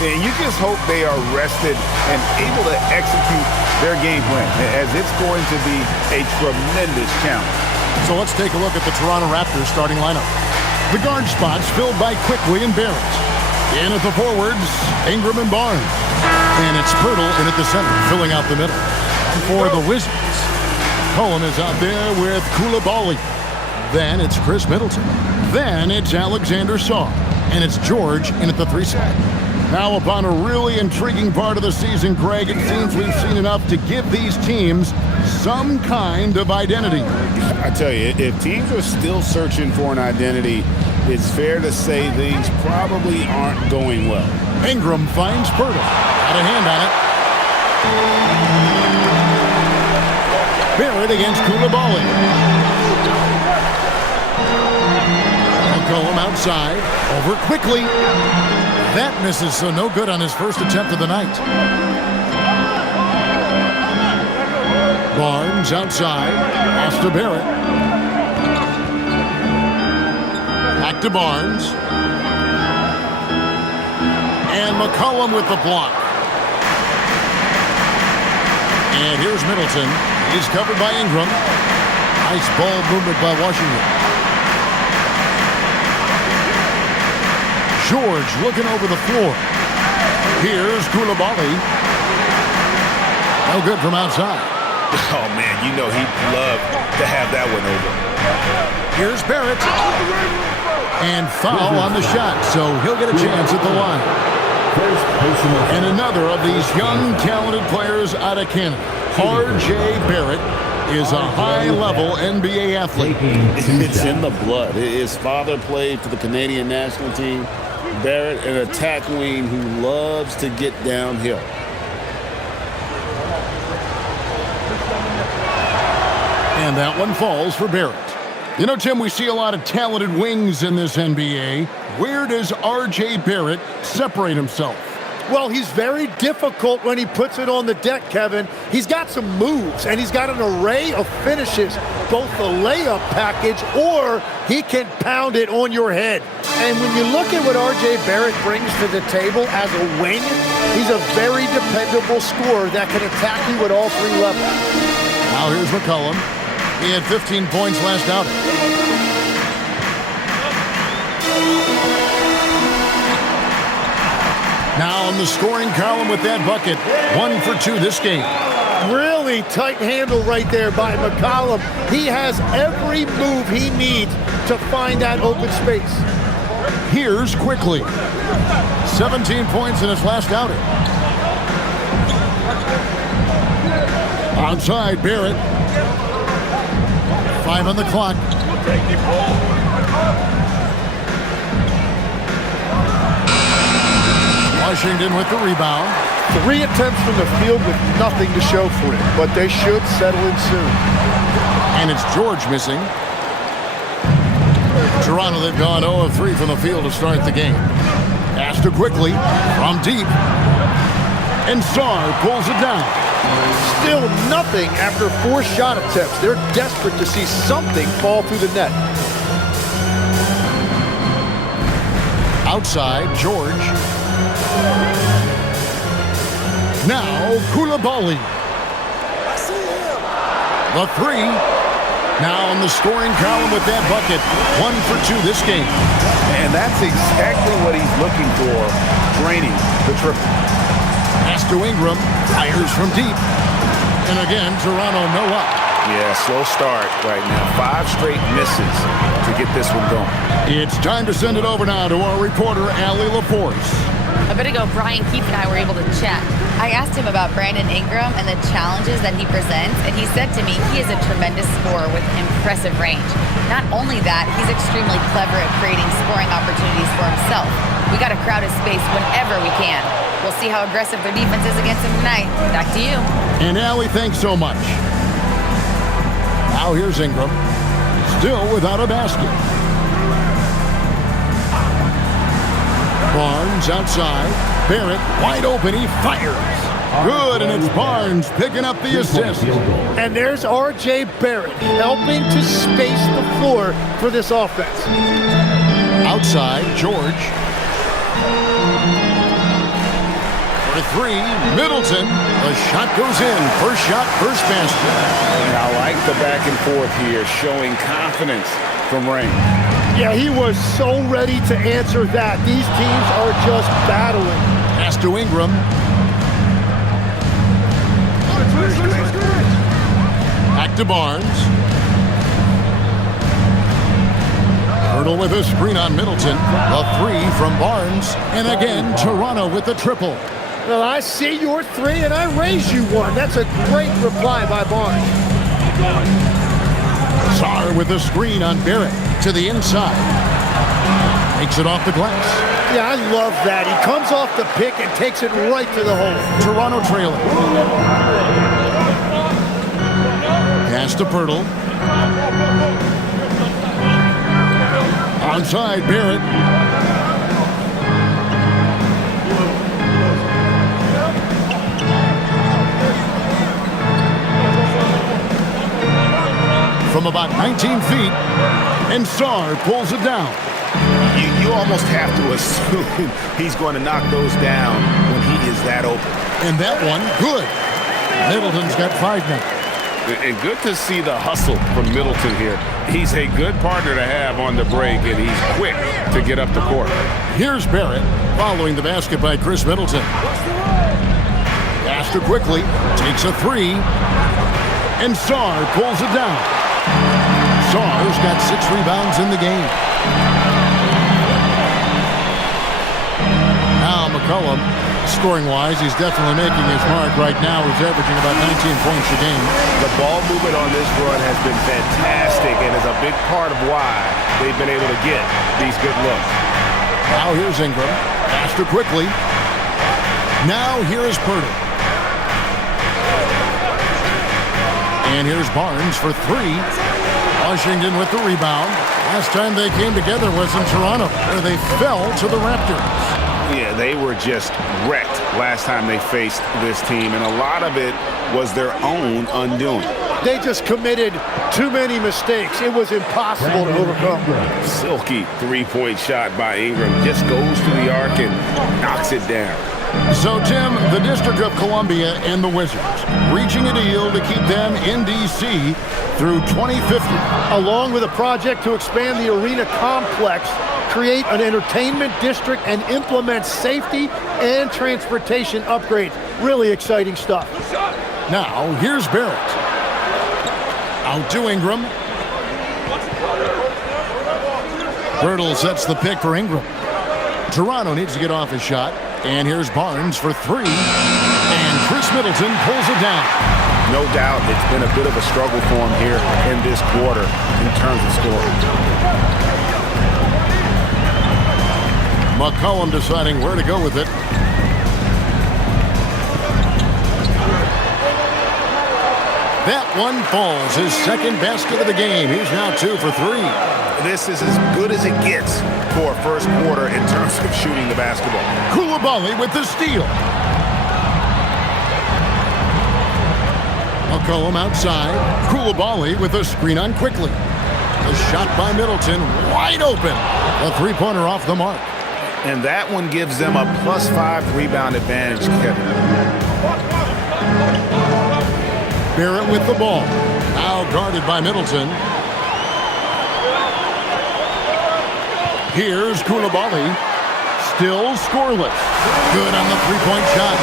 And you just hope they are rested and able to execute their game plan, as it's going to be a tremendous challenge. So let's take a look at the Toronto Raptors starting lineup. The guard spots filled by Quickly and Barrett. In at the forwards, Ingram and Barnes. And it's Pirtle in at the center, filling out the middle. For the Wizards, Cohen is out there with Coulibaly. Then it's Chris Middleton. Then it's Alexander Shaw. And it's George in at the 3 spot. Now upon a really intriguing part of the season, Greg, it seems we've seen enough to give these teams some kind of identity. I tell you, if teams are still searching for an identity, it's fair to say things probably aren't going well. Ingram finds Pirtle. Got a hand on it. Barrett against Coulibaly. McCollum outside. Over Quickly. That misses, so no good on his first attempt of the night. Barnes outside. Pass to Barrett. Back to Barnes. And McCollum with the block. And here's Middleton. He's covered by Ingram. Nice ball movement by Washington. George looking over the floor. Here's Coulibaly. No good from outside. Oh, man, you know he'd love to have that one over. Here's Barrett. And foul on the shot, so he'll get a chance at the line. And another of these young, talented players out of Canada, R.J. Barrett, is a high-level NBA athlete. It's in the blood. His father played for the Canadian national team. Barrett, an attack wing who loves to get downhill. And that one falls for Barrett. You know, Tim, we see a lot of talented wings in this NBA. Where does R.J. Barrett separate himself? Well, he's very difficult when he puts it on the deck, Kevin. He's got some moves, and he's got an array of finishes, both the layup package or he can pound it on your head. And when you look at what R.J. Barrett brings to the table as a wing, he's a very dependable scorer that can attack you at all 3 levels. Now here's McCollum. He had 15 points last outing. Now on the scoring column with that bucket. 1 for 2 this game. Really tight handle right there by McCollum. He has every move he needs to find that open space. Here's Quickly. 17 points in his last outing. Outside, Barrett. 5 on the clock. Washington with the rebound. 3 attempts from the field with nothing to show for it, but they should settle in soon. And it's George missing. Toronto, they've gone 0 of 3 from the field to start the game. Pass to Quickly from deep. And Sarr pulls it down. Still nothing after 4 shot attempts. They're desperate to see something fall through the net. Outside, George. Now, Coulibaly. The 3. Now on the scoring column with that bucket. 1 for 2 this game. And that's exactly what he's looking for, draining the triple. Pass to Ingram. Fires from deep. And again, Toronto no up. Yeah, slow start right now. 5 straight misses to get this one going. It's time to send it over now to our reporter, Allie LaForce. A bit ago, Brian Keefe and I were able to chat. I asked him about Brandon Ingram and the challenges that he presents, and he said to me he is a tremendous scorer with impressive range. Not only that, he's extremely clever at creating scoring opportunities for himself. We got to crowd his space whenever we can. We'll see how aggressive their defense is against him tonight. Back to you. And Allie, thanks so much. Now here's Ingram. Still without a basket. Barnes outside. Barrett wide open. He fires. Good, and it's Barnes picking up the assist. And there's R.J. Barrett helping to space the floor for this offense. Outside, George. For three, Middleton. The shot goes in. First shot, first basket. And I like the back and forth here, showing confidence from range. Yeah, he was so ready to answer that. These teams are just battling. Pass to Ingram. Back to Barnes. Hurdle with a screen on Middleton. A three from Barnes. And again, Toronto with the triple. Well, I see your three, and I raise you one. That's a great reply by Barnes. Sarr with a screen on Barrett to the inside. Takes it off the glass. Yeah, I love that. He comes off the pick and takes it right to the hole. Toronto trailing. Pass to Pirtle. Onside, Barrett. From about 19 feet, and Sarr pulls it down. You almost have to assume he's going to knock those down when he is that open. And that one, good. Middleton's got 5 now. And good to see the hustle from Middleton here. He's a good partner to have on the break, and he's quick to get up the court. Here's Barrett following the basket by Chris Middleton. Pass to quickly, takes a three, and Sarr pulls it down. Sarr's got 6 rebounds in the game. Now McCollum, scoring-wise, he's definitely making his mark right now. He's averaging about 19 points a game. The ball movement on this run has been fantastic and is a big part of why they've been able to get these good looks. Now here's Ingram. Faster quickly. Now here is Pirtle. And here's Barnes for 3. Washington with the rebound. Last time they came together was in Toronto, where they fell to the Raptors. Yeah, they were just wrecked last time they faced this team, and a lot of it was their own undoing. They just committed too many mistakes. It was impossible to overcome. Silky three-point shot by Ingram. Just goes to the arc and knocks it down. So, Tim, the District of Columbia and the Wizards reaching a deal to keep them in D.C. through 2050. Along with a project to expand the arena complex, create an entertainment district, and implement safety and transportation upgrades. Really exciting stuff. Now, here's Barrett. Out to Ingram. Pirtle sets the pick for Ingram. Toronto needs to get off his shot. And here's Barnes for 3. And Chris Middleton pulls it down. No doubt it's been a bit of a struggle for him here in this quarter in terms of scoring. McCollum deciding where to go with it. That one falls. His second basket of the game. He's now 2 for 3. This is as good as it gets for a first quarter in terms of shooting the basketball. Koulibaly with the steal. McCollum outside. Koulibaly with a screen on quickly. The shot by Middleton, wide open. A three-pointer off the mark. And that one gives them a +5 rebound advantage, Kevin. Barrett with the ball. Now guarded by Middleton. Here's Koulibaly. Still scoreless. Good on the three-point shot.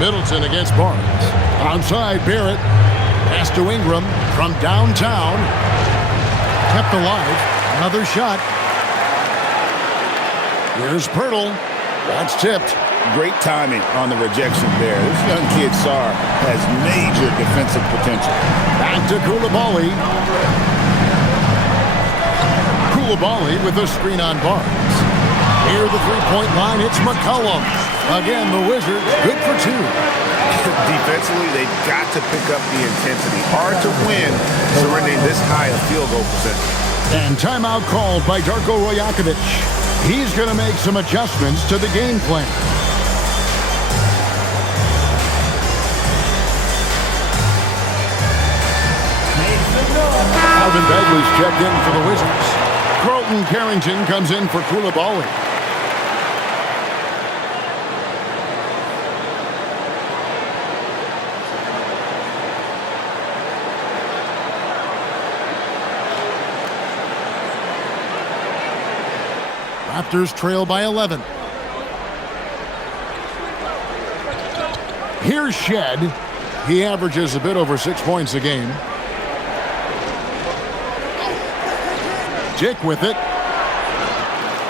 Middleton against Barnes. Onside, Barrett. Pass to Ingram from downtown. Kept alive. Another shot. Here's Pirtle. That's tipped. Great timing on the rejection there. This young kid, Sarr, has major defensive potential. Back to Koulibaly. Koulibaly with a screen on Barnes. Near the three-point line, it's McCollum. Again, the Wizards good for 2. Defensively, they've got to pick up the intensity. Hard to win surrendering this high a field goal percentage. And timeout called by Darko Rajakovic. He's going to make some adjustments to the game plan. Alvin Bagley's checked in for the Wizards. Carlton Carrington comes in for Koulibaly. Raptors trail by 11. Here's Shed. He averages a bit over 6 points a game. Jake with it.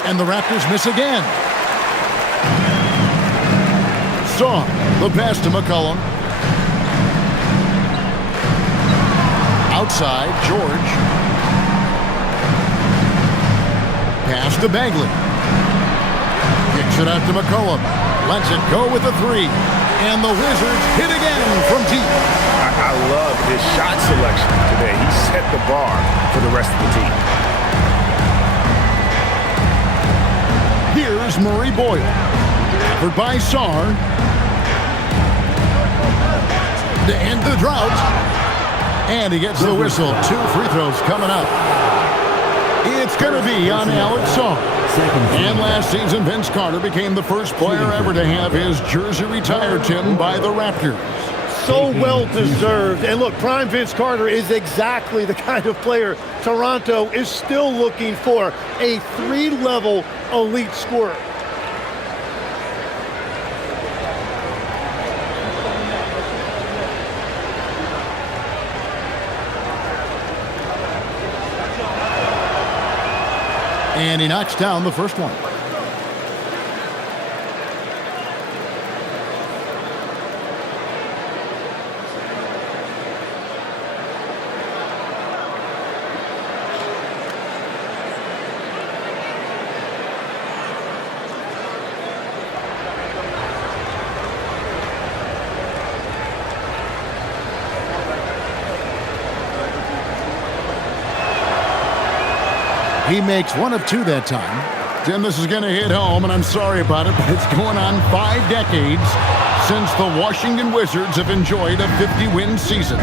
And the Raptors miss again. Song, the pass to McCollum. Outside, George. Pass to Bagley. Kicks it out to McCollum. Lets it go with a three. And the Wizards hit again from deep. I love his shot selection today. He set the bar for the rest of the team. Here's Murray Boyle. Covered by Sarr. To end the drought. And he gets the whistle. 2 free throws coming up. It's going to be on Alex Sarr. And last season, Vince Carter became the first player ever to have his jersey retired, Tim, by the Raptors. So well deserved. And look, prime Vince Carter is exactly the kind of player Toronto is still looking for. A 3-level elite scorer. And he knocks down the first one. He makes 1 of 2 that time. Tim, this is going to hit home, and I'm sorry about it, but it's going on 5 decades since the Washington Wizards have enjoyed a 50-win season.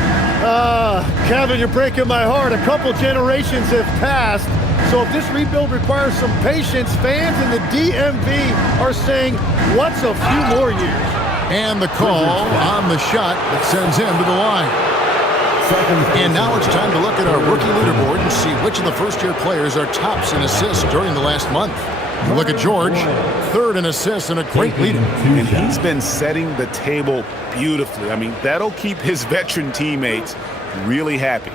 Kevin, you're breaking my heart. A couple generations have passed. So if this rebuild requires some patience, fans in the DMV are saying, what's a few more years? And the call on the shot that sends him to the line. And now it's time to look at our rookie leaderboard and see which of the first-year players are tops in assists during the last month. Look at George, 3rd in assists and a great leader. And he's been setting the table beautifully. I mean, that'll keep his veteran teammates really happy.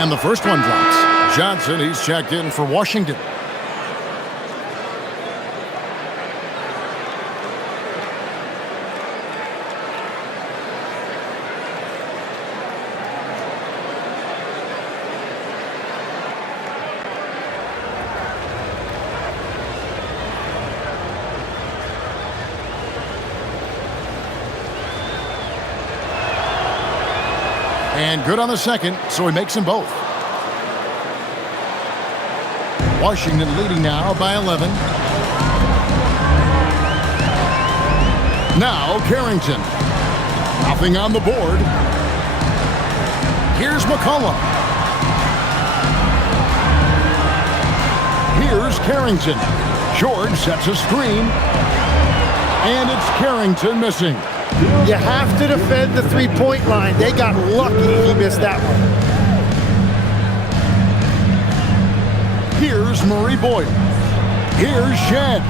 And the first one drops. Johnson, he's checked in for Washington. And good on the second, so he makes them both. Washington leading now by 11. Now Carrington. Nothing on the board. Here's McCollum. Here's Carrington. George sets a screen. And it's Carrington missing. You have to defend the three-point line. They got lucky he missed that one. Here's Murray Boyle. Here's Shed.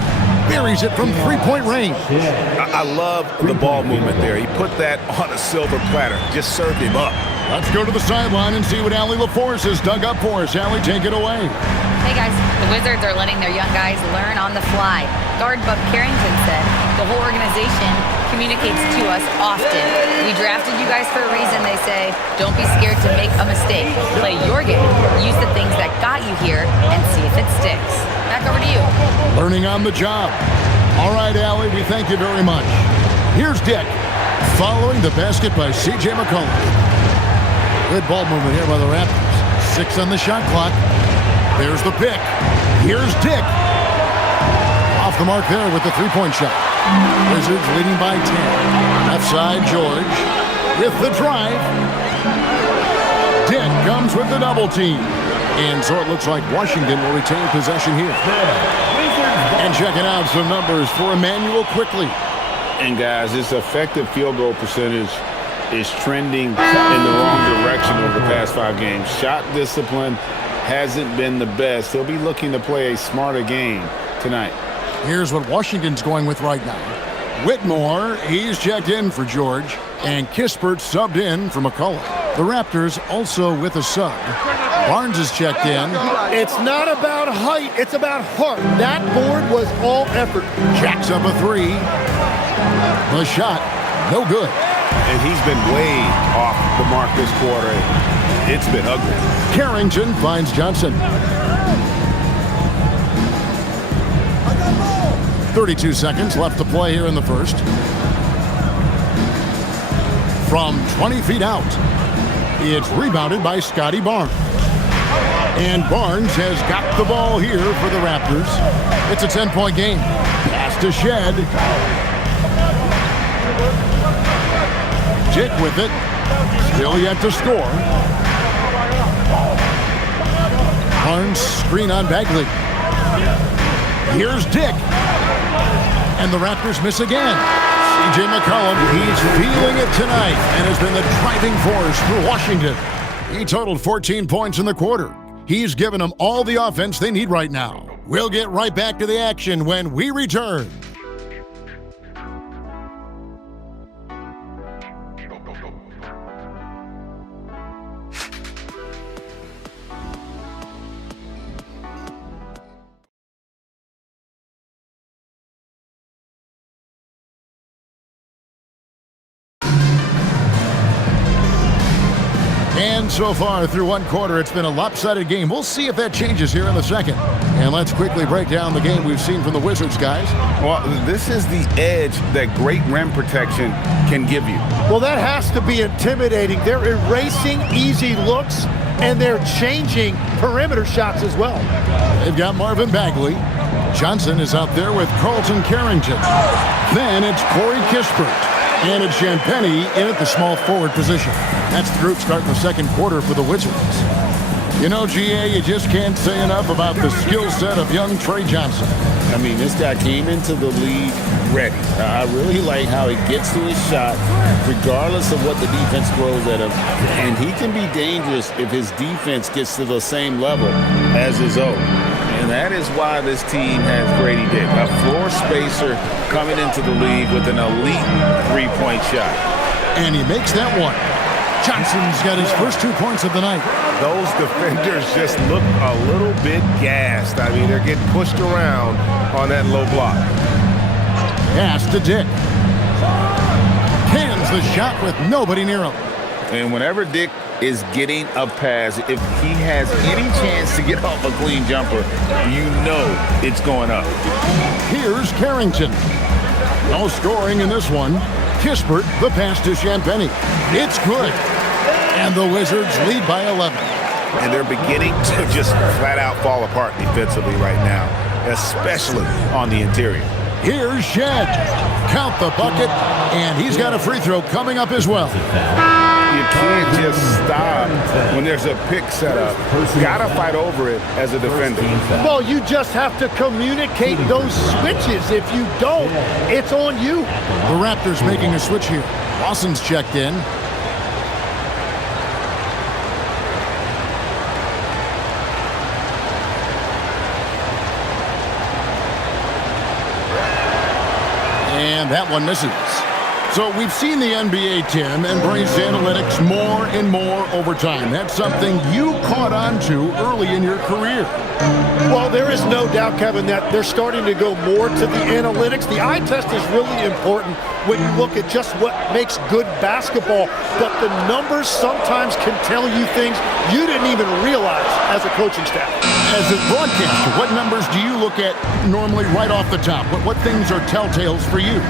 Buries it from three-point range. I love the ball movement there. He put that on a silver platter. Just served him up. Let's go to the sideline and see what Allie LaForce has dug up for us. Allie, take it away. Hey guys, the Wizards are letting their young guys learn on the fly. Guard Bub Carrington said the whole organization communicates to us often. We drafted you guys for a reason, they say. Don't be scared to make a mistake. Play your game. Use the things that got you here and see if it sticks. Back over to you. Learning on the job. All right, Allie, we thank you very much. Here's Dick. Following the basket by C.J. McCollum. Good ball movement here by the Raptors. 6 on the shot clock. There's the pick. Here's Dick. Off the mark there with the three-point shot. Wizards leading by 10. Left side, George with the drive. Dick comes with the double team. And so it looks like Washington will retain possession here. And checking out some numbers for Emmanuel Quickly. And guys, his effective field goal percentage is trending in the wrong direction over the past 5 games. Shot discipline hasn't been the best. He'll be looking to play a smarter game tonight. Here's what Washington's going with right now. Whitmore, he's checked in for George, and Kispert subbed in for McCullough. The Raptors also with a sub. Barnes is checked in. It's not about height, it's about heart. That board was all effort. Jacks up a 3. The shot, no good. And he's been way off the mark this quarter. It's been ugly. Carrington finds Johnson. 32 seconds left to play here in the first. From 20 feet out, it's rebounded by Scotty Barnes. And Barnes has got the ball here for the Raptors. It's a 10-point game. Pass to Shed. Dick with it. Still yet to score. Barnes screen on Bagley. Here's Dick. And the Raptors miss again. C.J. McCollum, he's feeling it tonight and has been the driving force for Washington. He totaled 14 points in the quarter. He's given them all the offense they need right now. We'll get right back to the action when we return. And so far through one quarter, it's been a lopsided game. We'll see if that changes here in the second. And let's quickly break down the game we've seen from the Wizards, guys. Well, this is the edge that great rim protection can give you. Well, that has to be intimidating. They're erasing easy looks, and they're changing perimeter shots as well. They've got Marvin Bagley. Johnson is out there with Carlton Carrington. Then it's Corey Kispert. And it's Champagnie in at the small forward position. That's the group starting the second quarter for the Wizards. You know, GA, you just can't say enough about the skill set of young Trey Johnson. I mean, this guy came into the league ready. I really like how he gets to his shot, regardless of what the defense throws at him. And he can be dangerous if his defense gets to the same level as his own. And that is why this team has Grady Dick, a floor spacer coming into the league with an elite three-point shot. And he makes that one. Johnson's got his first 2 points of the night. Those defenders just look a little bit gassed. I mean, they're getting pushed around on that low block. Pass to Dick. Cans the shot with nobody near him. And whenever Dick is getting a pass, if he has any chance to get off a clean jumper, you know it's going up. Here's Carrington. No scoring in this one. Kispert, the pass to Champagnie. It's good. And the Wizards lead by 11. And they're beginning to just flat out fall apart defensively right now, especially on the interior. Here's Shed. Count the bucket, and he's got a free throw coming up as well. You can't just stop when there's a pick set up. You got to fight over it as a defender. Well, you just have to communicate those switches. If you don't, it's on you. The Raptors making a switch here. Lawson's checked in. And that one misses. So we've seen the NBA, Tim, embrace analytics more and more over time. That's something you caught on to early in your career. Well, there is no doubt, Kevin, that they're starting to go more to the analytics. The eye test is really important when you look at just what makes good basketball. But the numbers sometimes can tell you things you didn't even realize as a coaching staff. As a broadcaster, what numbers do you look at normally right off the top? What things are telltales for you?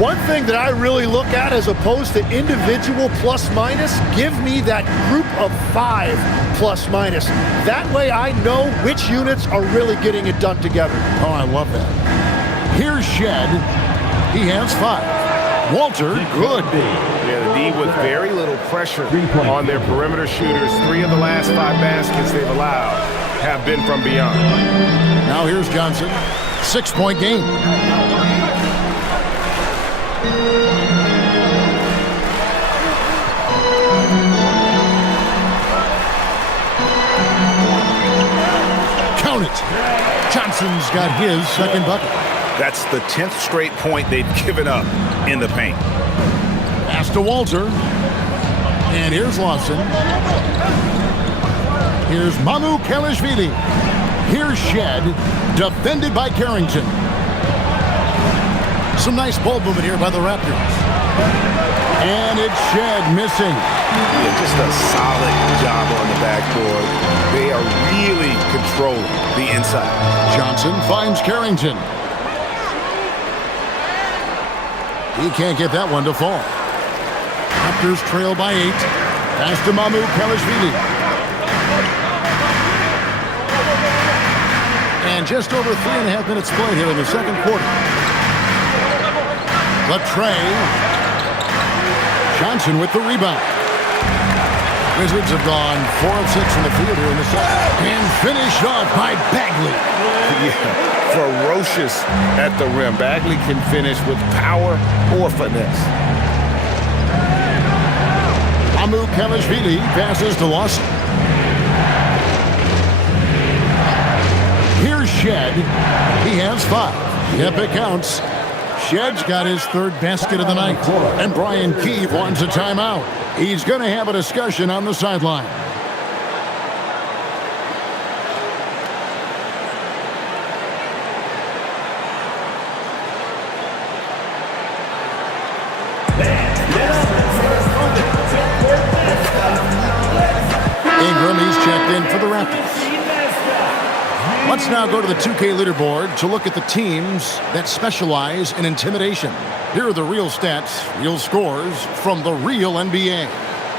One thing that I really look at as opposed to individual plus-minus, give me that group of 5 plus-minus. That way I know which units are really getting it done together. Oh, I love that. Here's Shed. He has 5. Walter, good. Yeah, the D with very little pressure on their perimeter shooters. 3 of the last 5 baskets they've allowed have been from beyond. Now here's Johnson. 6-point game. Count it. Johnson's got his second bucket. That's the 10th straight point they've given up in the paint. Pass to Walter. And here's Lawson. Here's Mamu Kelishvili. Here's Shed, defended by Carrington. Some nice ball movement here by the Raptors. And it's Shed missing. Yeah, just a solid job on the backboard. They are really controlling the inside. Johnson finds Carrington. He can't get that one to fall. Raptors trail by 8. Pass to Mamu Kelishvili. And just over 3.5 minutes played here in the second quarter. Latre. Johnson with the rebound. Wizards have gone 4 of 6 in the field here in the second. And finished off by Bagley. Yeah, ferocious at the rim. Bagley can finish with power or finesse. Mamu Kelishvili passes to Lawson. Here's Shed. He has 5. Yep, it counts. Shed's got his 3rd basket of the night. And Brian Keefe wants a timeout. He's going to have a discussion on the sideline. Ingram, he's checked in for the Raptors. Let's now go to the 2K leaderboard to look at the teams that specialize in intimidation. Here are the real stats, real scores from the real NBA.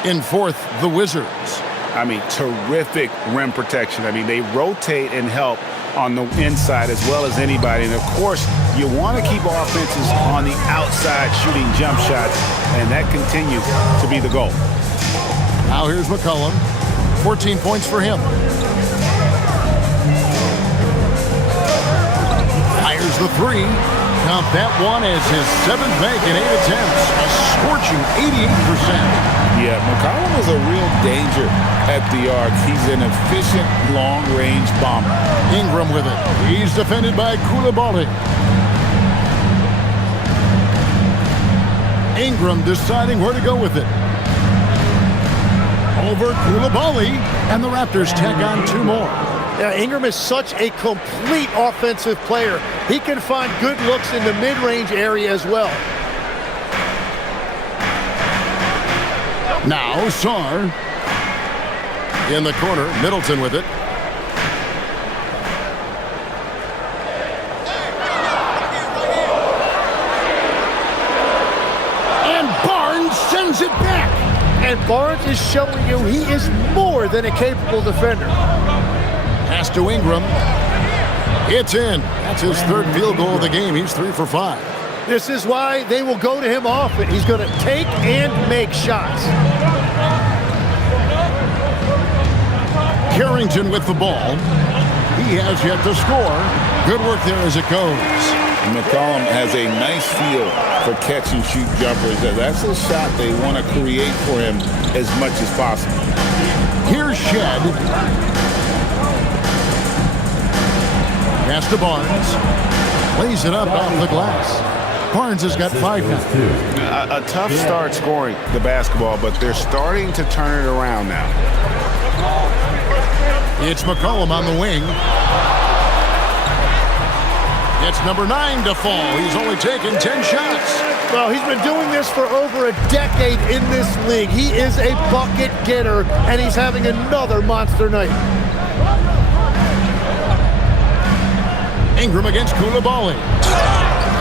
In 4th, the Wizards. I mean, terrific rim protection. I mean, they rotate and help on the inside as well as anybody. And, of course, you want to keep offenses on the outside shooting jump shots, and that continues to be the goal. Now here's McCollum. 14 points for him. Fires the 3. Count that one as his 7th make in 8 attempts. A scorching 88%. Yeah, McCollum is a real danger at the arc. He's an efficient long-range bomber. Ingram with it. He's defended by Koulibaly. Ingram deciding where to go with it. Over Koulibaly, and the Raptors tag on 2 more. Yeah, Ingram is such a complete offensive player. He can find good looks in the mid-range area as well. Now Sarr in the corner. Middleton with it. And Barnes sends it back. And Barnes is showing you he is more than a capable defender. Pass to Ingram. It's in. That's his 3rd field goal of the game. He's 3 for 5. This is why they will go to him often. He's going to take and make shots. Carrington with the ball. He has yet to score. Good work there as it goes. McCollum has a nice feel for catch-and-shoot jumpers. That's a shot they want to create for him as much as possible. Here's Shed. Pass to Barnes. Lays it up off the glass. Barnes has got 5 now. A tough start scoring the basketball, but they're starting to turn it around now. It's McCollum on the wing. It's number 9 to fall. He's only taken 10 shots. Well, he's been doing this for over a decade in this league. He is a bucket getter, and he's having another monster night. Ingram against Koulibaly.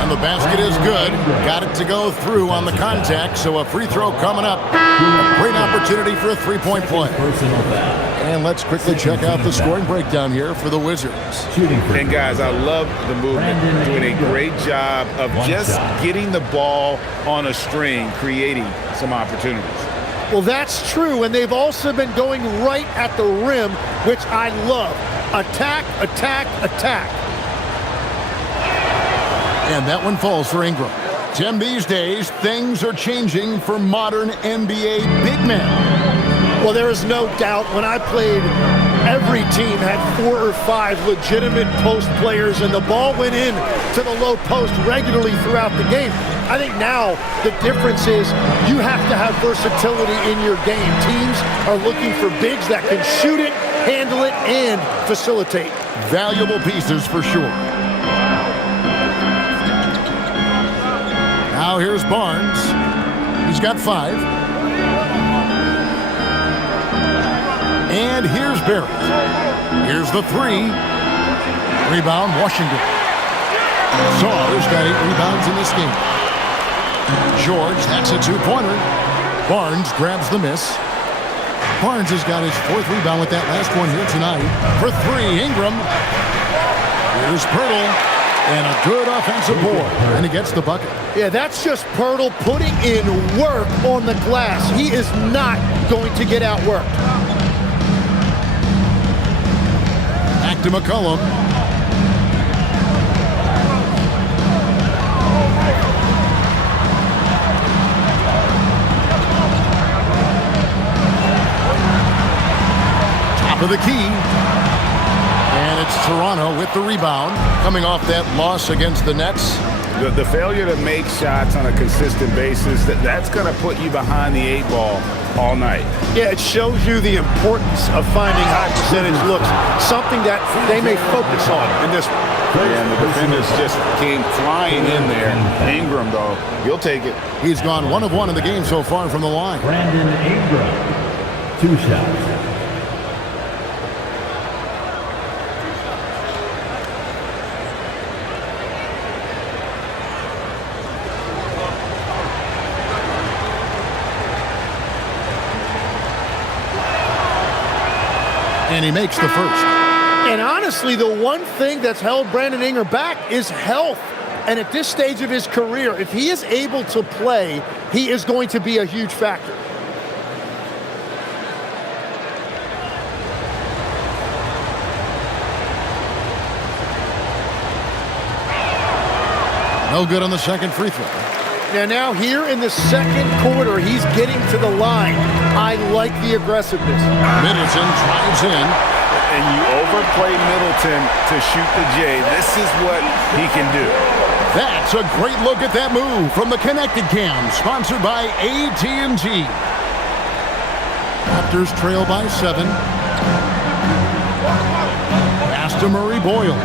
And the basket is good. Got it to go through on the contact, so a free throw coming up. A great opportunity for a 3-point play. And let's quickly check out the scoring breakdown here for the Wizards. And, guys, I love the movement. Doing a great job of just getting the ball on a string, creating some opportunities. Well, that's true, and they've also been going right at the rim, which I love. Attack, attack, attack. And that one falls for Ingram. Tim, these days, things are changing for modern NBA big men. Well, there is no doubt when I played, every team had 4 or 5 legitimate post players, and the ball went in to the low post regularly throughout the game. I think now the difference is you have to have versatility in your game. Teams are looking for bigs that can shoot it, handle it, and facilitate. Valuable pieces for sure. Now here's Barnes. He's got 5. And here's Barrett. Here's the 3. Rebound, Washington. Sawyer's got 8 rebounds in this game. George, that's a 2-pointer. Barnes grabs the miss. Barnes has got his 4th rebound with that last one here tonight. For 3, Ingram. Here's Pirtle. And a good offensive board. And he gets the bucket. Yeah, that's just Pirtle putting in work on the glass. He is not going to get outworked. Back to McCollum. Top of the key. And it's Toronto with the rebound, coming off that loss against the Nets. The failure to make shots on a consistent basis, that's going to put you behind the 8 ball all night. Yeah, it shows you the importance of finding high percentage looks, something that they may focus on in this one. Yeah, and the defenders just came flying in there. Ingram, though, he'll take it. He's gone 1 of 1 in the game so far from the line. Brandon Ingram, 2 shots. And he makes the first. And honestly, the one thing that's held Brandon Ingram back is health. And at this stage of his career, if he is able to play, he is going to be a huge factor. No good on the second free throw. Now here in the second quarter, he's getting to the line. I like the aggressiveness. Middleton drives in. And you overplay Middleton to shoot the J. This is what he can do. That's a great look at that move from the Connected Cam, sponsored by AT&T. Raptors trail by 7. Pass to Murray Boyle.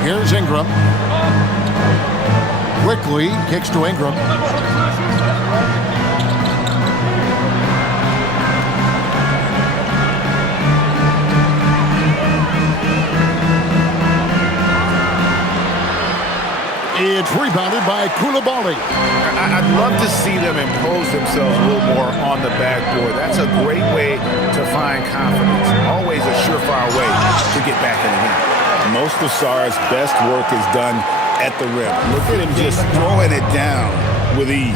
Here's Ingram. Quickly kicks to Ingram. It's rebounded by Koulibaly. I'd love to see them impose themselves a little more on the backboard. That's a great way to find confidence. Always a surefire way to get back in the game. Most of Sarr's best work is done at the rim. Look at him just throwing it down with ease.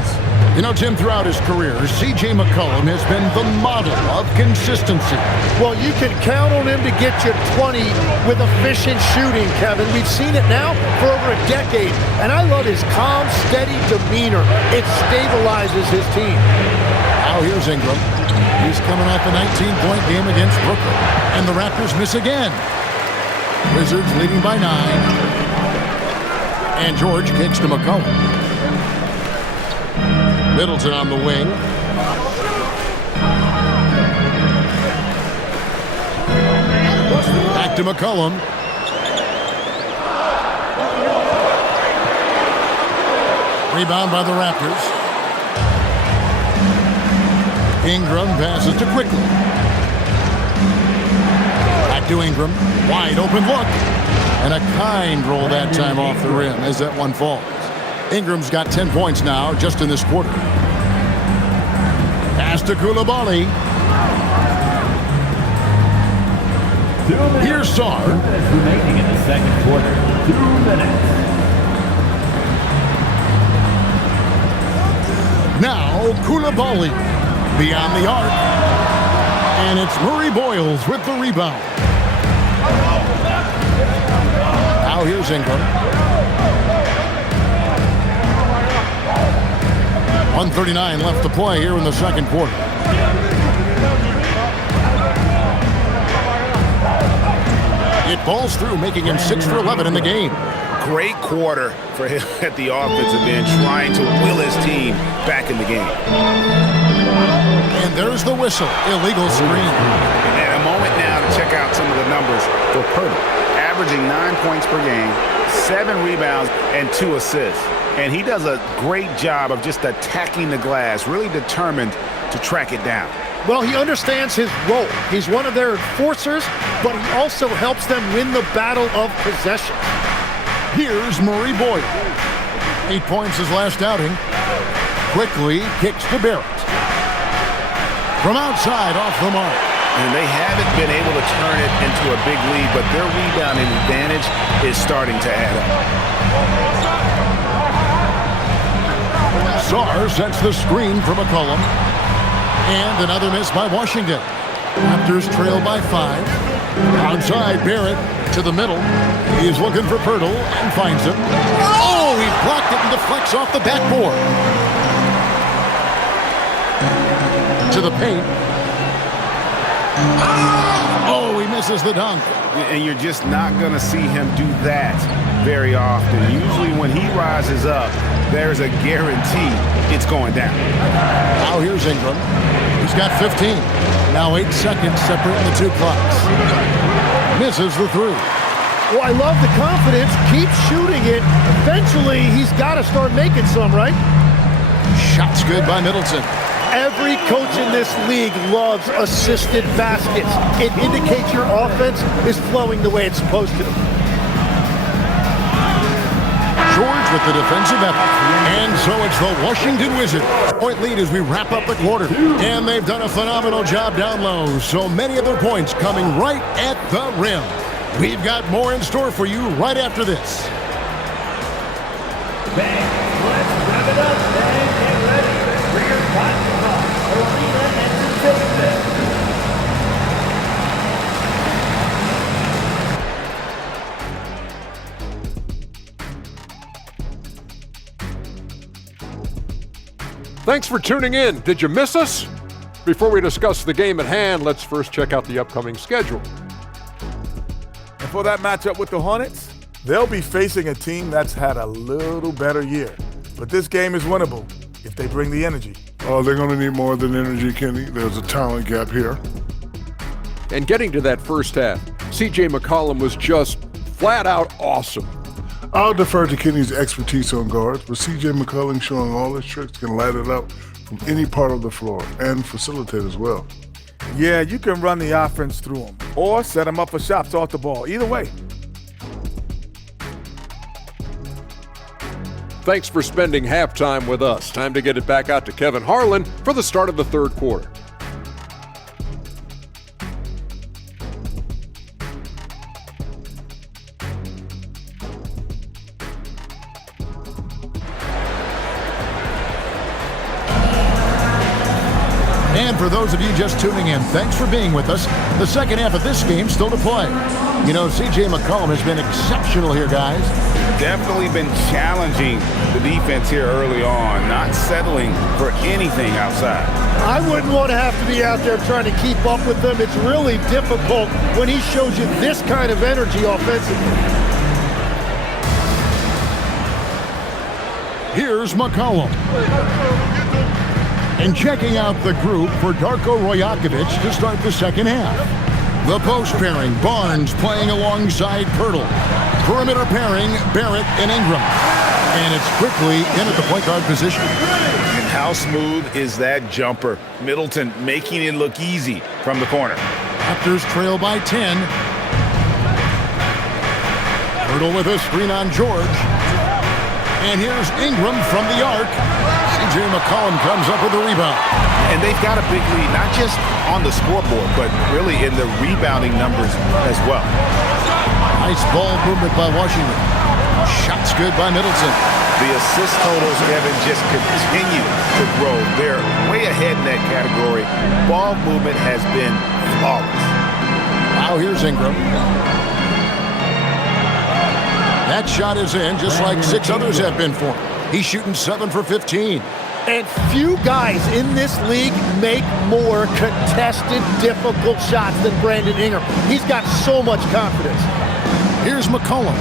You know, Tim, throughout his career, C.J. McCollum has been the model of consistency. Well, you can count on him to get you 20 with efficient shooting, Kevin. We've seen it now for over a decade, and I love his calm, steady demeanor. It stabilizes his team. Now here's Ingram. He's coming off a 19-point game against Brooklyn, and the Raptors miss again. Wizards leading by 9. And George kicks to McCollum. Middleton on the wing. Back to McCollum. Rebound by the Raptors. Ingram passes to Quickly. Back to Ingram. Wide open look. And a kind roll that time off the rim as that one falls. Ingram's got 10 points now just in this quarter. Pass to Koulibaly. 2 minutes. Here's Sarr. 2 minutes remaining in the second quarter. 2 minutes. Now Koulibaly beyond the arc. And it's Murray Boyles with the rebound. Now here's Ingram. 1:39 left to play here in the second quarter. It balls through, making him 6 for 11 in the game. Great quarter for him at the offensive end, trying to will his team back in the game. And there's the whistle. Illegal screen. And a moment now to check out some of the numbers for Pirtle. Averaging 9 points per game, 7 rebounds, and 2 assists. And he does a great job of just attacking the glass, really determined to track it down. Well, he understands his role. He's one of their enforcers, but he also helps them win the battle of possession. Here's Murray Boyd. 8 points his last outing. Quickly kicks to Barrett. From outside, off the mark. And they haven't been able to turn it into a big lead, but their rebounding advantage is starting to add up. Sarr sets the screen for McCollum. And another miss by Washington. Raptors trail by 5. Outside, Barrett to the middle. He's looking for Pirtle and finds him. Oh, he blocked it and deflects off the backboard. To the paint. Oh, he misses the dunk. And you're just not going to see him do that very often. Usually when he rises up, there's a guarantee it's going down. Now here's Ingram. He's got 15. Now 8 seconds separating the two clocks. Misses the 3. Well, I love the confidence. Keep shooting it. Eventually, he's got to start making some, right? Shot's good by Middleton. Every coach in this league loves assisted baskets. It indicates your offense is flowing the way it's supposed to. George with the defensive effort. And so it's the Washington Wizards. Point lead as we wrap up the quarter. And they've done a phenomenal job down low. So many of their points coming right at the rim. We've got more in store for you right after this. Fans, let's wrap it up and get ready for your basketball arena entertainment. Thanks for tuning in. Did you miss us? Before we discuss the game at hand, let's first check out the upcoming schedule. And for that matchup with the Hornets, they'll be facing a team that's had a little better year. But this game is winnable if they bring the energy. Oh, they're going to need more than energy, Kenny. There's a talent gap here. And getting to that first half, C.J. McCollum was just flat out awesome. I'll defer to Kenny's expertise on guards, but C.J. McCollum showing all his tricks can light it up from any part of the floor and facilitate as well. Yeah, you can run the offense through them or set them up for shots off the ball. Either way. Thanks for spending halftime with us. Time to get it back out to Kevin Harlan for the start of the third quarter. And for those of you just tuning in, thanks for being with us. The second half of this game still to play. You know, C.J. McCollum has been exceptional here, guys. Definitely been challenging the defense here early on, not settling for anything outside. I wouldn't want to have to be out there trying to keep up with them. It's really difficult when he shows you this kind of energy offensively. Here's McCollum. And checking out the group for Darko Rajakovic to start the second half. The post pairing, Barnes playing alongside Pirtle. Perimeter pairing, Barrett and Ingram. And it's quickly in at the point guard position. And how smooth is that jumper? Middleton making it look easy from the corner. Raptors trail by 10. Pirtle with a screen on George. And here's Ingram from the arc. C.J. McCollum comes up with the rebound. And they've got a big lead, not just on the scoreboard, but really in the rebounding numbers as well. Nice ball movement by Washington. Shots good by Middleton. The assist totals, Kevin, just continue to grow. They're way ahead in that category. Ball movement has been flawless. Now here's Ingram. That shot is in, just like 6 others have been for him. He's shooting 7 for 15. And few guys in this league make more contested, difficult shots than Brandon Ingram. He's got so much confidence. Here's McCollum.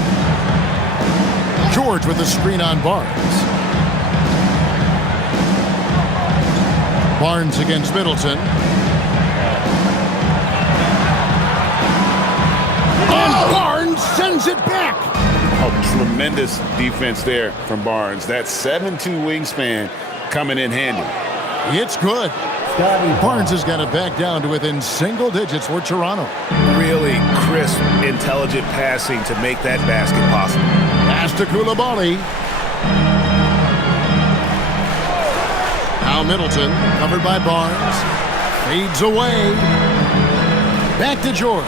George with the screen on Barnes. Barnes against Middleton. And Barnes sends it back. Oh, tremendous defense there from Barnes. That 7'2" wingspan coming in handy. It's good. Barnes has got it back down to within single digits for Toronto. Really crisp, intelligent passing to make that basket possible. Pass to Koulibaly. Now Middleton, covered by Barnes. Fades away. Back to George.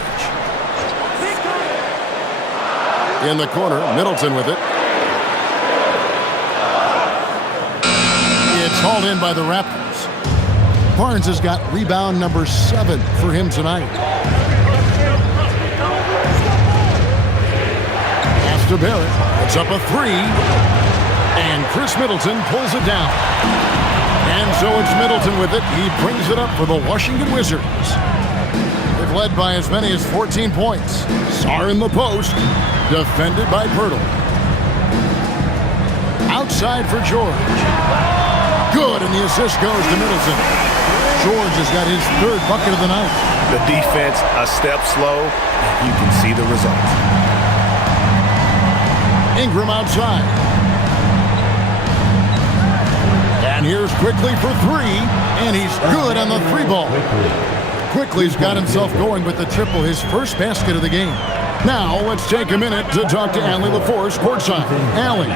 In the corner, Middleton with it. It's hauled in by the Raptors. Barnes has got rebound number 7 for him tonight. Pass to Barrett. It's up a 3. And Chris Middleton pulls it down. And so it's Middleton with it. He brings it up for the Washington Wizards. They've led by as many as 14 points. Sarr in the post. Defended by Pirtle. Outside for George. Good, and the assist goes to Middleton. George has got his 3rd bucket of the night. The defense a step slow, and you can see the result. Ingram outside. And here's Quickly for 3, and he's good on the 3 ball. Quickly's got himself going with the triple, his first basket of the game. Now, let's take a minute to talk to Allie LaForce, courtside. Allie.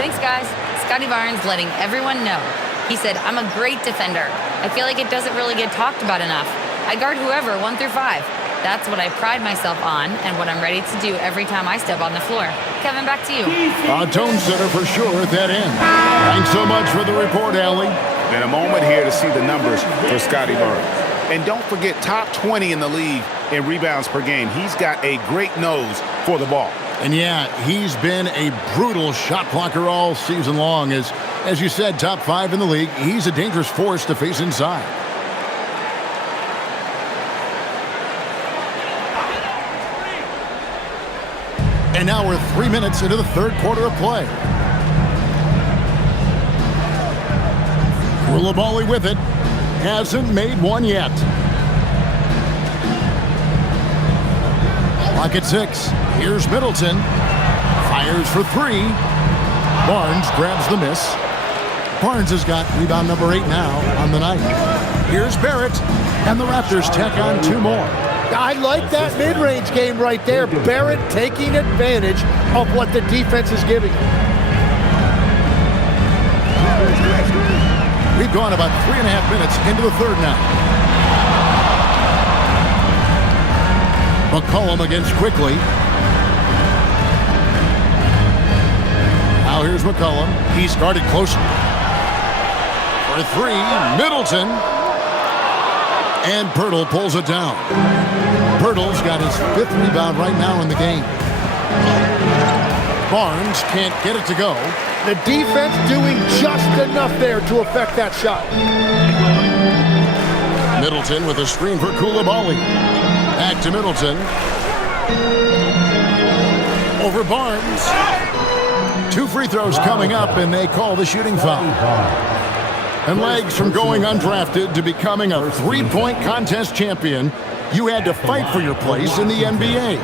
Thanks, guys. Scotty Barnes letting everyone know. He said, I'm a great defender. I feel like it doesn't really get talked about enough. I guard whoever, 1 through 5. That's what I pride myself on and what I'm ready to do every time I step on the floor. Kevin, back to you. A tone setter for sure at that end. Thanks so much for the report, Allie. And a moment here to see the numbers for Scotty Barnes. And don't forget, top 20 in the league in rebounds per game. He's got a great nose for the ball. And yeah, he's been a brutal shot blocker all season long. As you said, top 5 in the league. He's a dangerous force to face inside. And now we're 3 minutes into the 3rd quarter of play. Koulibaly with it. Hasn't made one yet. Clock at 6. Here's Middleton. Fires for 3. Barnes grabs the miss. Barnes has got rebound number 8 now on the night. Here's Barrett. And the Raptors tack on 2 more. I like that mid-range game right there. Barrett taking advantage of what the defense is giving him. We've gone about 3.5 minutes into the 3rd now. McCollum against Quickly. Now here's McCollum. He's guarded closer. For 3, Middleton. And Pirtle pulls it down. Pirtle's got his 5th rebound right now in the game. Barnes can't get it to go. The defense doing just enough there to affect that shot. Middleton with a screen for Koulibaly. Back to Middleton. Over Barnes. 2 free throws coming up, and they call the shooting foul. And legs from going undrafted to becoming a 3-point contest champion, you had to fight for your place in the NBA.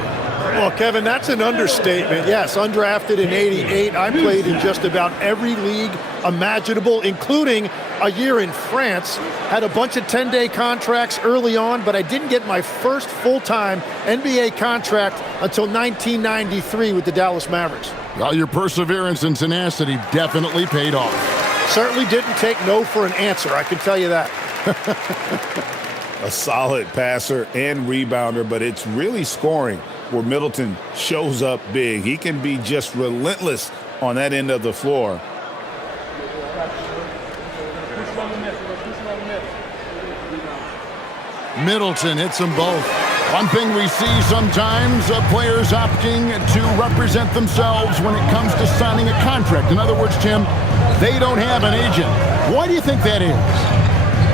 Well, Kevin, that's an understatement. Yes, undrafted in '88. I played in just about every league imaginable, including a year in France. Had a bunch of 10-day contracts early on, but I didn't get my first full-time NBA contract until 1993 with the Dallas Mavericks. Well, your perseverance and tenacity definitely paid off. Certainly didn't take no for an answer, I can tell you that. A solid passer and rebounder, but it's really scoring where Middleton shows up big. He can be just relentless on that end of the floor. Middleton hits them both. One thing we see sometimes, players opting to represent themselves when it comes to signing a contract. In other words, Tim, they don't have an agent. Why do you think that is?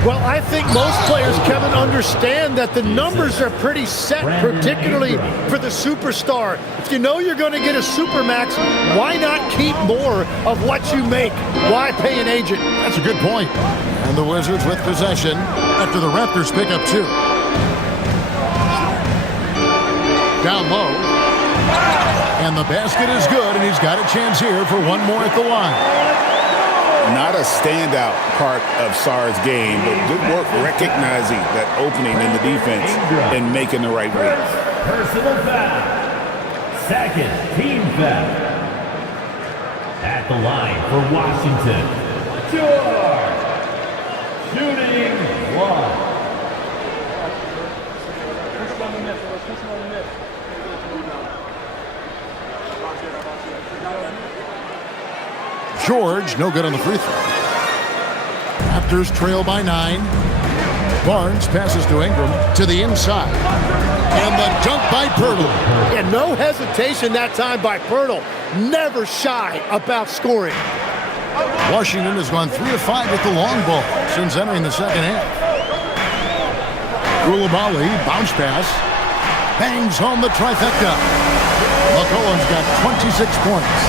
Well, I think most players, Kevin, understand that the numbers are pretty set, particularly for the superstar. If you know you're going to get a supermax, why not keep more of what you make? Why pay an agent? That's a good point. And the Wizards with possession after the Raptors pick up 2. Down low. And the basket is good, and he's got a chance here for one more at the line. Not a standout part of Sarr's game, but good work recognizing that opening in the defense and making the right read. Personal foul. Second team foul. At the line for Washington, George. Shooting 1. George, no good on the free throw. Raptors trail by 9. Barnes passes to Ingram to the inside. And the dunk by Pirtle. And no hesitation that time by Pirtle. Never shy about scoring. Washington has gone 3 of 5 with the long ball since entering the second half. Koulibaly, bounce pass. Bangs home the trifecta. McCollum's got 26 points.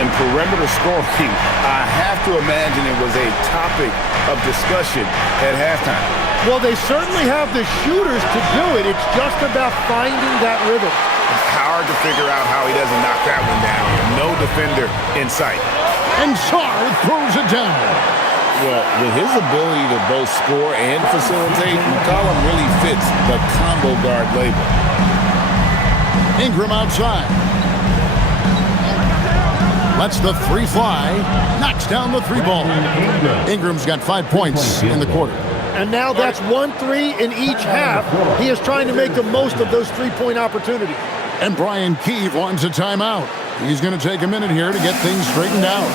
And perimeter scoring, I have to imagine it was a topic of discussion at halftime. Well, they certainly have the shooters to do it. It's just about finding that rhythm. It's hard to figure out how he doesn't knock that one down. No defender in sight. And Sarr throws it down. Well, with his ability to both score and facilitate, McCollum really fits the combo guard label. Ingram outside. Lets the 3 fly. Knocks down the 3 ball. Ingram's got 5 points in the quarter. And now that's 1-3 in each half. He is trying to make the most of those 3-point opportunities. And Brian Keefe wants a timeout. He's going to take a minute here to get things straightened out.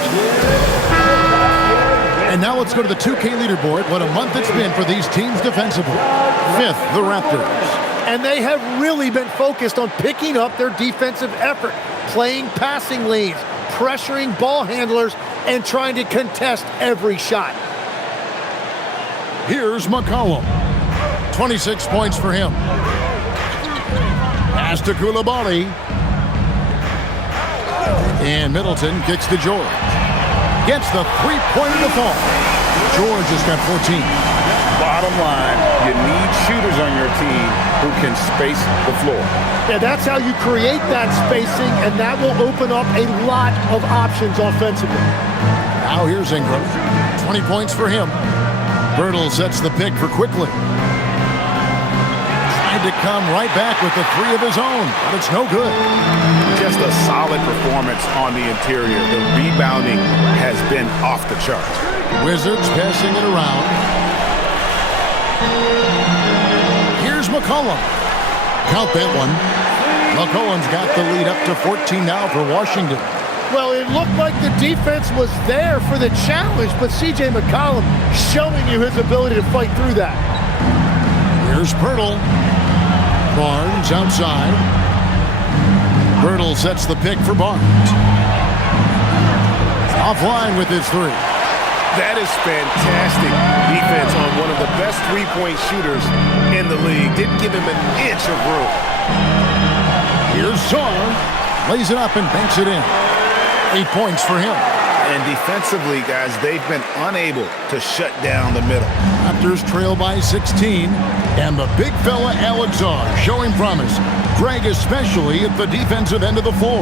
And now let's go to the 2K leaderboard. What a month it's been for these teams defensively. 5th, the Raptors. And they have really been focused on picking up their defensive effort, playing passing lanes, pressuring ball handlers, and trying to contest every shot. Here's McCollum. 26 points for him. Pass to Koulibaly. And Middleton kicks to George. Gets the 3-pointer to fall. George has got 14. Bottom line, you need shooters on your team who can space the floor. Yeah, that's how you create that spacing, and that will open up a lot of options offensively. Now here's Ingram. 20 points for him. Birtle sets the pick for Quickly. Tried to come right back with the 3 of his own, but it's no good. Just a solid performance on the interior. The rebounding has been off the charts. Wizards passing it around. Here's McCollum. Count that one. McCollum's got the lead up to 14 now for Washington. Well, it looked like the defense was there for the challenge, but C.J. McCollum showing you his ability to fight through that. Here's Pirtle. Barnes outside. Pirtle sets the pick for Barnes. Offline with his 3. That is fantastic defense on one of the best three-point shooters in the league. Didn't give him an inch of room. Here's Sarr. Lays it up and banks it in. 8 points for him. And defensively, guys, they've been unable to shut down the middle. Raptors trail by 16. And the big fella, Alexar, showing promise. Greg especially at the defensive end of the floor.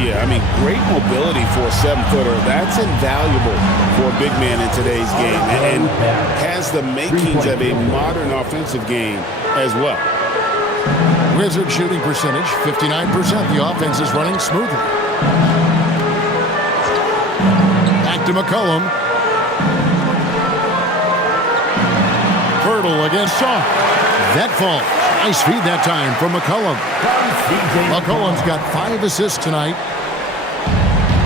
Yeah, I mean, great mobility for a 7-footer. That's invaluable for a big man in today's game and has the makings of a modern offensive game as well. Wizard shooting percentage, 59%. The offense is running smoothly. Back to McCollum. Pirtle against Sarr. That fall. Nice feed that time from McCollum. McCollum's got 5 assists tonight.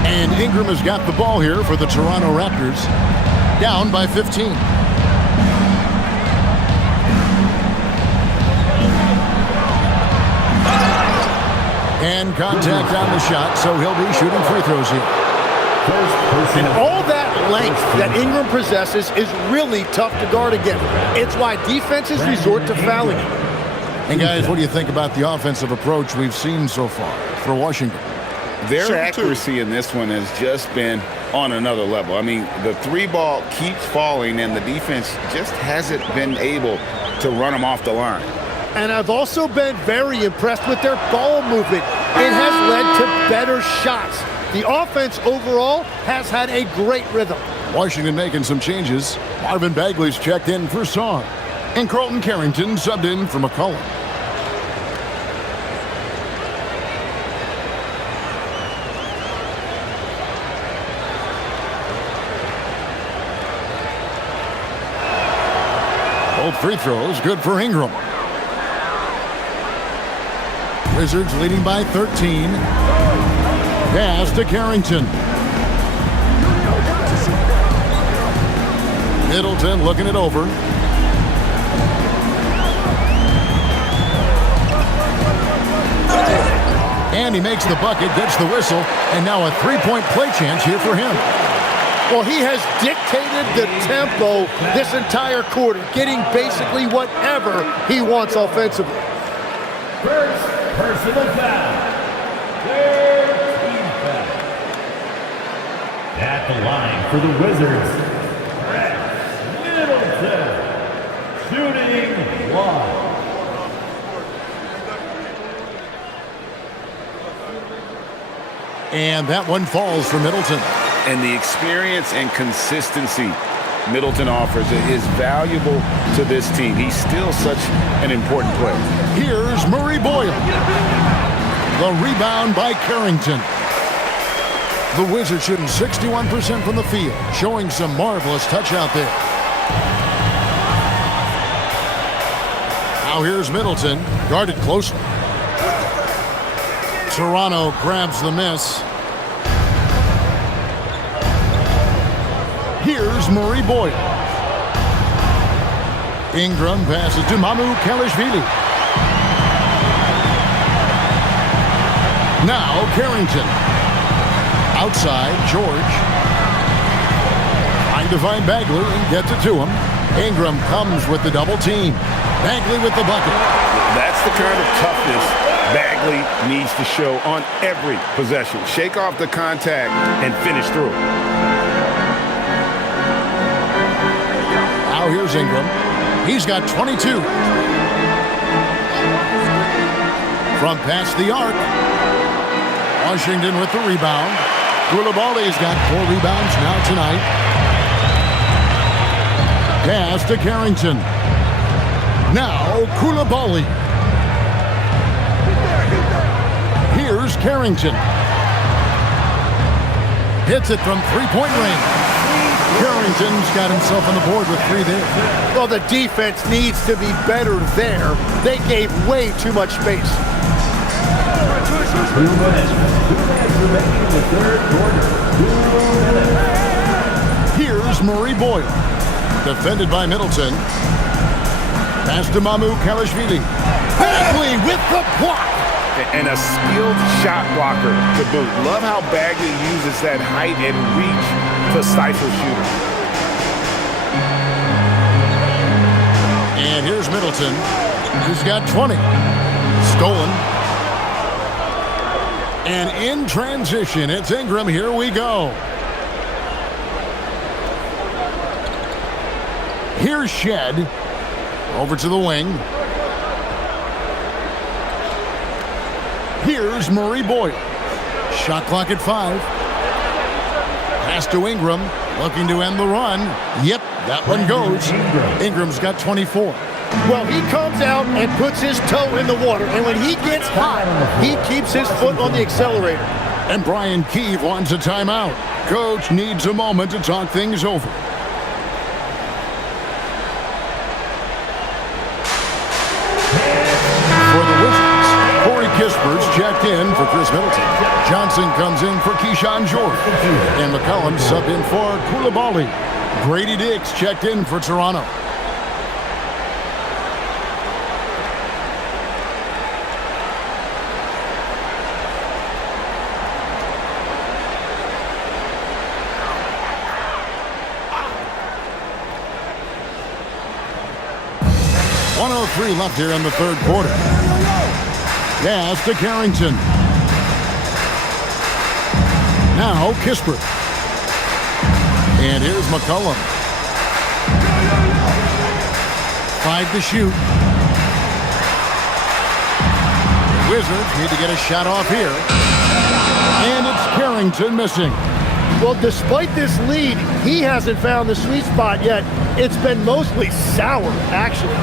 And Ingram has got the ball here for the Toronto Raptors. Down by 15. And contact on the shot, so he'll be shooting free throws here. And all that length that Ingram possesses is really tough to guard against. It's why defenses resort to fouling him. And guys, what do you think about the offensive approach we've seen so far for Washington? Their accuracy in this one has just been on another level. I mean, the three ball keeps falling, and the defense just hasn't been able to run them off the line. And I've also been very impressed with their ball movement. It has led to better shots. The offense overall has had a great rhythm. Washington making some changes. Marvin Bagley's checked in for Song. And Carlton Carrington subbed in for McCollum. Both free throws good for Ingram. Wizards leading by 13. Pass to Carrington. Middleton looking it over. And he makes the bucket, gets the whistle, and now a three-point play chance here for him. Well, he has dictated the tempo this entire quarter, getting basically whatever he wants offensively. First personal foul. Third team foul. At the line for the Wizards, Middleton, shooting one. And that one falls for Middleton. And the experience and consistency Middleton offers is valuable to this team. He's still such an important player. Here's Murray Boyle. The rebound by Carrington. The Wizards shooting 61% from the field, showing some marvelous touch out there. Now here's Middleton, guarded closely. Toronto grabs the miss. Here's Murray Boyle. Ingram passes to Kalishvili. Now Carrington. Outside, George. Trying to find Bagley and gets it to him. Ingram comes with the double team. Bagley with the bucket. That's the kind of toughness Bagley needs to show on every possession. Shake off the contact and finish through. Now here's Ingram. He's got 22. From past the arc. Washington with the rebound. Koulibaly's got 4 rebounds now tonight. Pass to Carrington. Now Koulibaly. Here's Carrington. Hits it from three-point range. Carrington's got himself on the board with 3 there. Well, the defense needs to be better there. They gave way too much space. 2 minutes. 2 minutes remaining in the third quarter. 2 minutes. Here's Murray Boyle. Defended by Middleton. Pass to Kalishvili. Bagley with the block. And a skilled shot blocker to boot. Love how Bagley uses that height and reach to stifle shooters. And here's Middleton, who's got 20. Stolen. And in transition, it's Ingram. Here we go. Here's Shed. Over to the wing. Here's Murray Boyle. Shot clock at 5. Pass to Ingram. Looking to end the run. Yep, that one goes. Ingram's got 24. Well, he comes out and puts his toe in the water. And when he gets hot, he keeps his foot on the accelerator. And Brian Keefe wants a timeout. Coach needs a moment to talk things over. For the Wizards, Corey Kisper's checked in for Chris Middleton. Johnson comes in for Keyshawn George. And McCollum subbed in for Koulibaly. Grady Dix checked in for Toronto. 1:03 left here in the third quarter. Pass to Carrington. Now Kispert. And here's McCollum. 5 to shoot. The Wizards need to get a shot off here. And it's Carrington missing. Well, despite this lead, he hasn't found the sweet spot yet. It's been mostly sour, actually.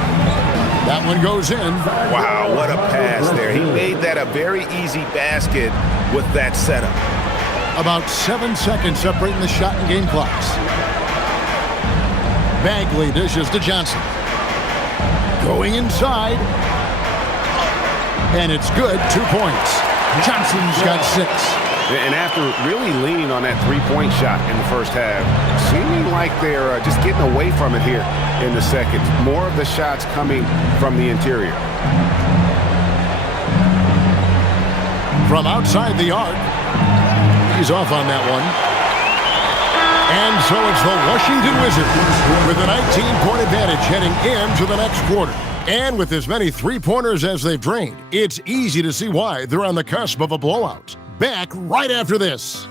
That one goes in. Wow, what a pass there. He made that a very easy basket with that setup. About 7 seconds separating the shot and game clocks. Bagley dishes to Johnson. Going inside. And it's good. 2 points. Johnson's got 6. And after really leaning on that three-point shot in the first half, seeming like they're just getting away from it here in the second. More of the shots coming from the interior. From outside the arc. He's off on that one. And so it's the Washington Wizards with a 19-point advantage heading into the next quarter. And with as many three-pointers as they've drained, it's easy to see why they're on the cusp of a blowout. Back right after this.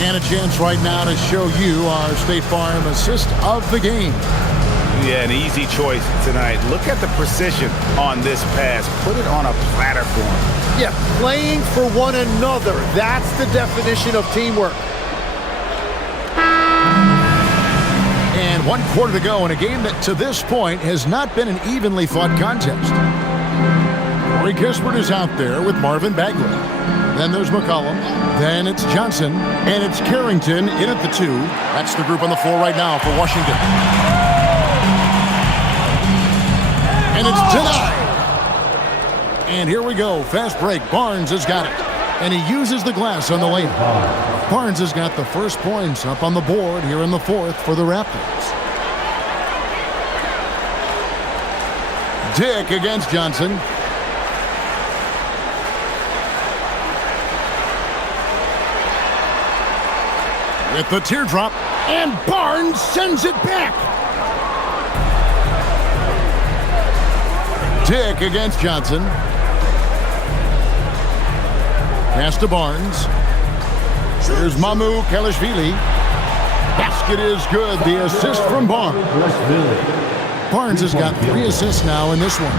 And a chance right now to show you our State Farm assist of the game. Yeah, an easy choice tonight. Look at the precision on this pass. Put it on a platter for him. Yeah, playing for one another. That's the definition of teamwork. And 1 quarter to go in a game that to this point has not been an evenly fought contest. Corey Kispert is out there with Marvin Bagley. Then there's McCollum. Then it's Johnson. And it's Carrington in at the 2. That's the group on the floor right now for Washington. And it's denied. And here we go. Fast break. Barnes has got it. And he uses the glass on the layup. Barnes has got the first points up on the board here in the fourth for the Raptors. Dick against Johnson. With the teardrop. And Barnes sends it back. Dick against Johnson. Pass to Barnes. Here's Mamu Kelishvili. Basket is good. The assist from Barnes. Barnes has got 3 assists now in this one.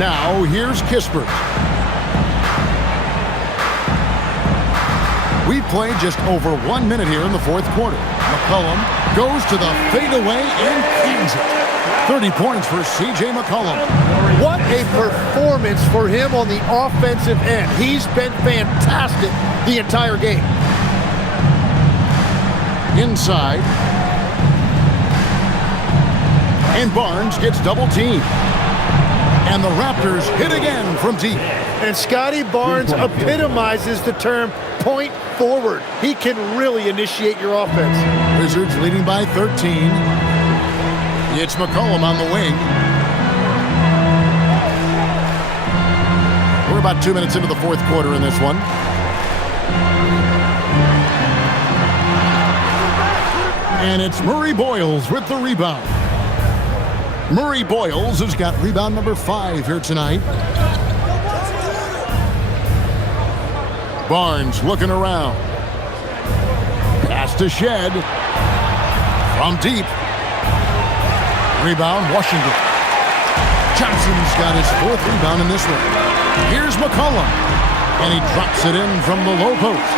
Now here's Kispert. We've played just over 1 minute here in the fourth quarter. McCollum goes to the fadeaway and cleans it. 30 points for C.J. McCollum. What a performance for him on the offensive end. He's been fantastic the entire game. Inside. And Barnes gets double teamed. And the Raptors hit again from deep. And Scotty Barnes epitomizes the term point forward. He can really initiate your offense. Wizards leading by 13. It's McCollum on the wing. We're about 2 minutes into the fourth quarter in this one. And it's Murray Boyles with the rebound. Murray Boyles has got rebound number 5 here tonight. Barnes looking around. Pass to Shed. From deep. Rebound, Washington. Johnson's got his 4th rebound in this one. Here's McCollum. And he drops it in from the low post.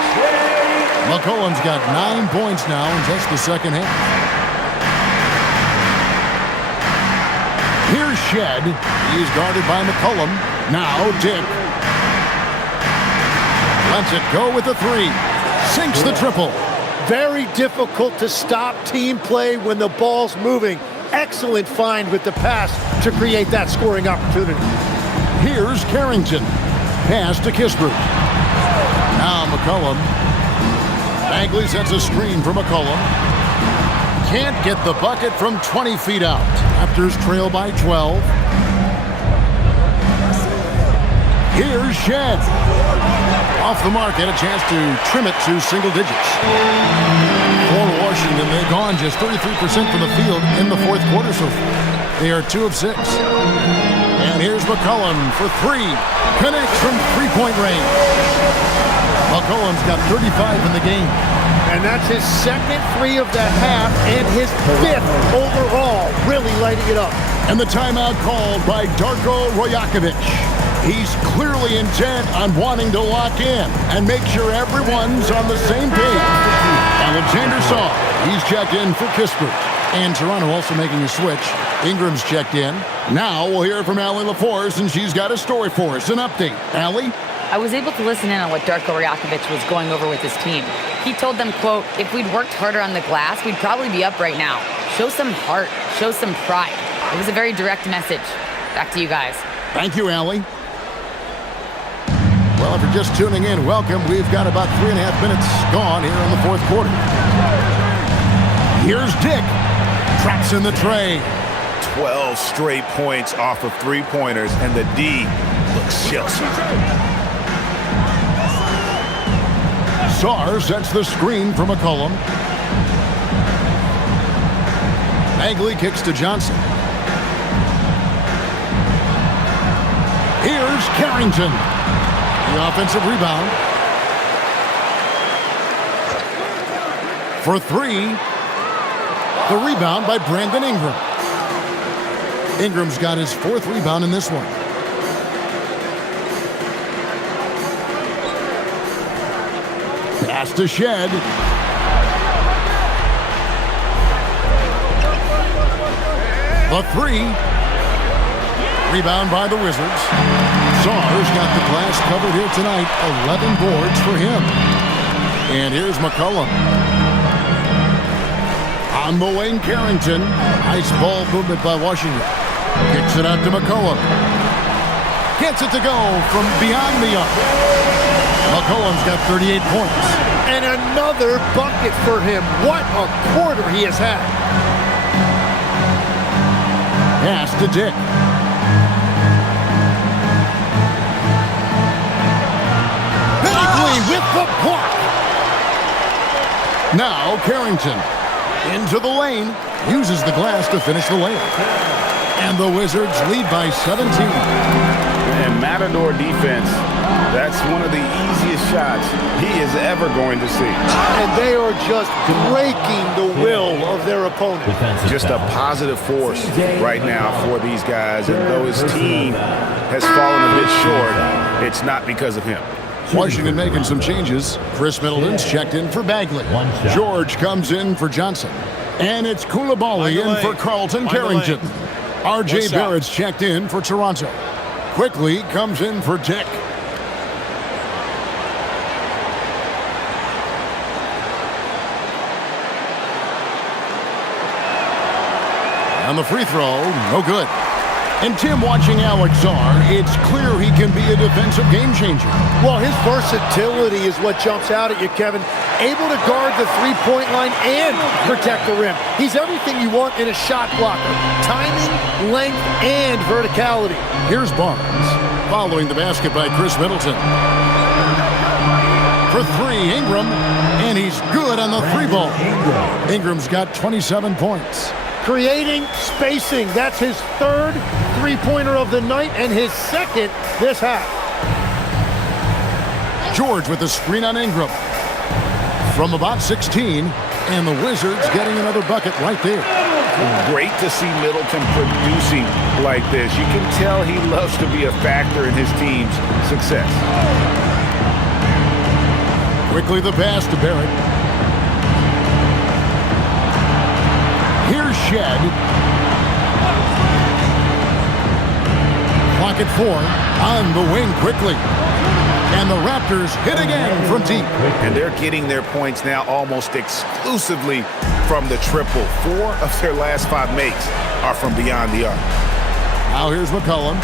McCollum's got 9 points now in just the second half. Here's Shed. He's guarded by McCollum. Now Dick. Lets it go with the 3. Sinks the triple. Very difficult to stop team play when the ball's moving. Excellent find with the pass to create that scoring opportunity. Here's Carrington. Pass to Kispert. Now McCollum. Bagley sets a screen for McCollum. Can't get the bucket from 20 feet out. Raptors trail by 12. Here's Shed. Off the mark, had a chance to trim it to single digits. For Washington, they've gone just 33% from the field in the fourth quarter so far. They are 2 of 6. And here's McCollum for 3. Connects from three-point range. McCollum's got 35 in the game. And that's his second 3 of the half and his 5th overall, really lighting it up. And the timeout called by Darko Rajakovic. He's clearly intent on wanting to lock in and make sure everyone's on the same page. Alexander Saw, he's checked in for Kispert. And Toronto also making a switch. Ingram's checked in. Now we'll hear from Allie LaForce, and she's got a story for us. An update. Allie? I was able to listen in on what Darko Rajakovic was going over with his team. He told them, quote, if we'd worked harder on the glass, we'd probably be up right now. Show some heart. Show some pride. It was a very direct message. Back to you guys. Thank you, Allie. Well, if you're just tuning in, welcome. We've got about 3.5 minutes gone here in the fourth quarter. Here's Dick. Traps in the tray. 12 straight points off of three-pointers, and the D looks shell-shocked. Sarr sets the screen for McCollum. Bagley kicks to Johnson. Here's Carrington. The offensive rebound. For 3. The rebound by Brandon Ingram. Ingram's got his 4th rebound in this one. Pass to Shed. The 3. Rebound by the Wizards. Sarr's got the glass covered here tonight. 11 boards for him. And here's McCollum. On the wing, Carrington. Nice ball movement by Washington. Kicks it out to McCollum. Gets it to go from beyond the arc. McCollum's got 38 points. And another bucket for him. What a quarter he has had. Pass to Dick. Bagley with the block. Now Carrington into the lane. Uses the glass to finish the layup. And the Wizards lead by 17. And Matador defense, that's one of the easiest shots he is ever going to see. And they are just breaking the will of their opponent. Just a positive force right now for these guys. And though his team has fallen a bit short, it's not because of him. Washington making some changes. Chris Middleton's checked in for Bagley. George comes in for Johnson. And it's Koulibaly in for Carlton Carrington. R.J. Barrett's checked in for Toronto. Quickly comes in for Dick. And the free throw, no good. And Tim, watching Alex Sarr, it's clear he can be a defensive game changer. Well, his versatility is what jumps out at you, Kevin. Able to guard the three-point line and protect the rim. He's everything you want in a shot blocker. Timing, length, and verticality. Here's Barnes, following the basket by Chris Middleton. For 3, Ingram, and he's good on the 3-ball. Ingram's got 27 points. Creating spacing. That's his 3rd three-pointer of the night and his 2nd this half. George with the screen on Ingram. From about 16, and the Wizards getting another bucket right there. Great to see Middleton producing like this. You can tell he loves to be a factor in his team's success. Quickly the pass to Barrett. Here's Shed. Clock at 4. On the wing quickly. And the Raptors hit again from deep. And they're getting their points now almost exclusively from the triple. 4 of their last 5 makes are from beyond the arc. Now here's McCollum.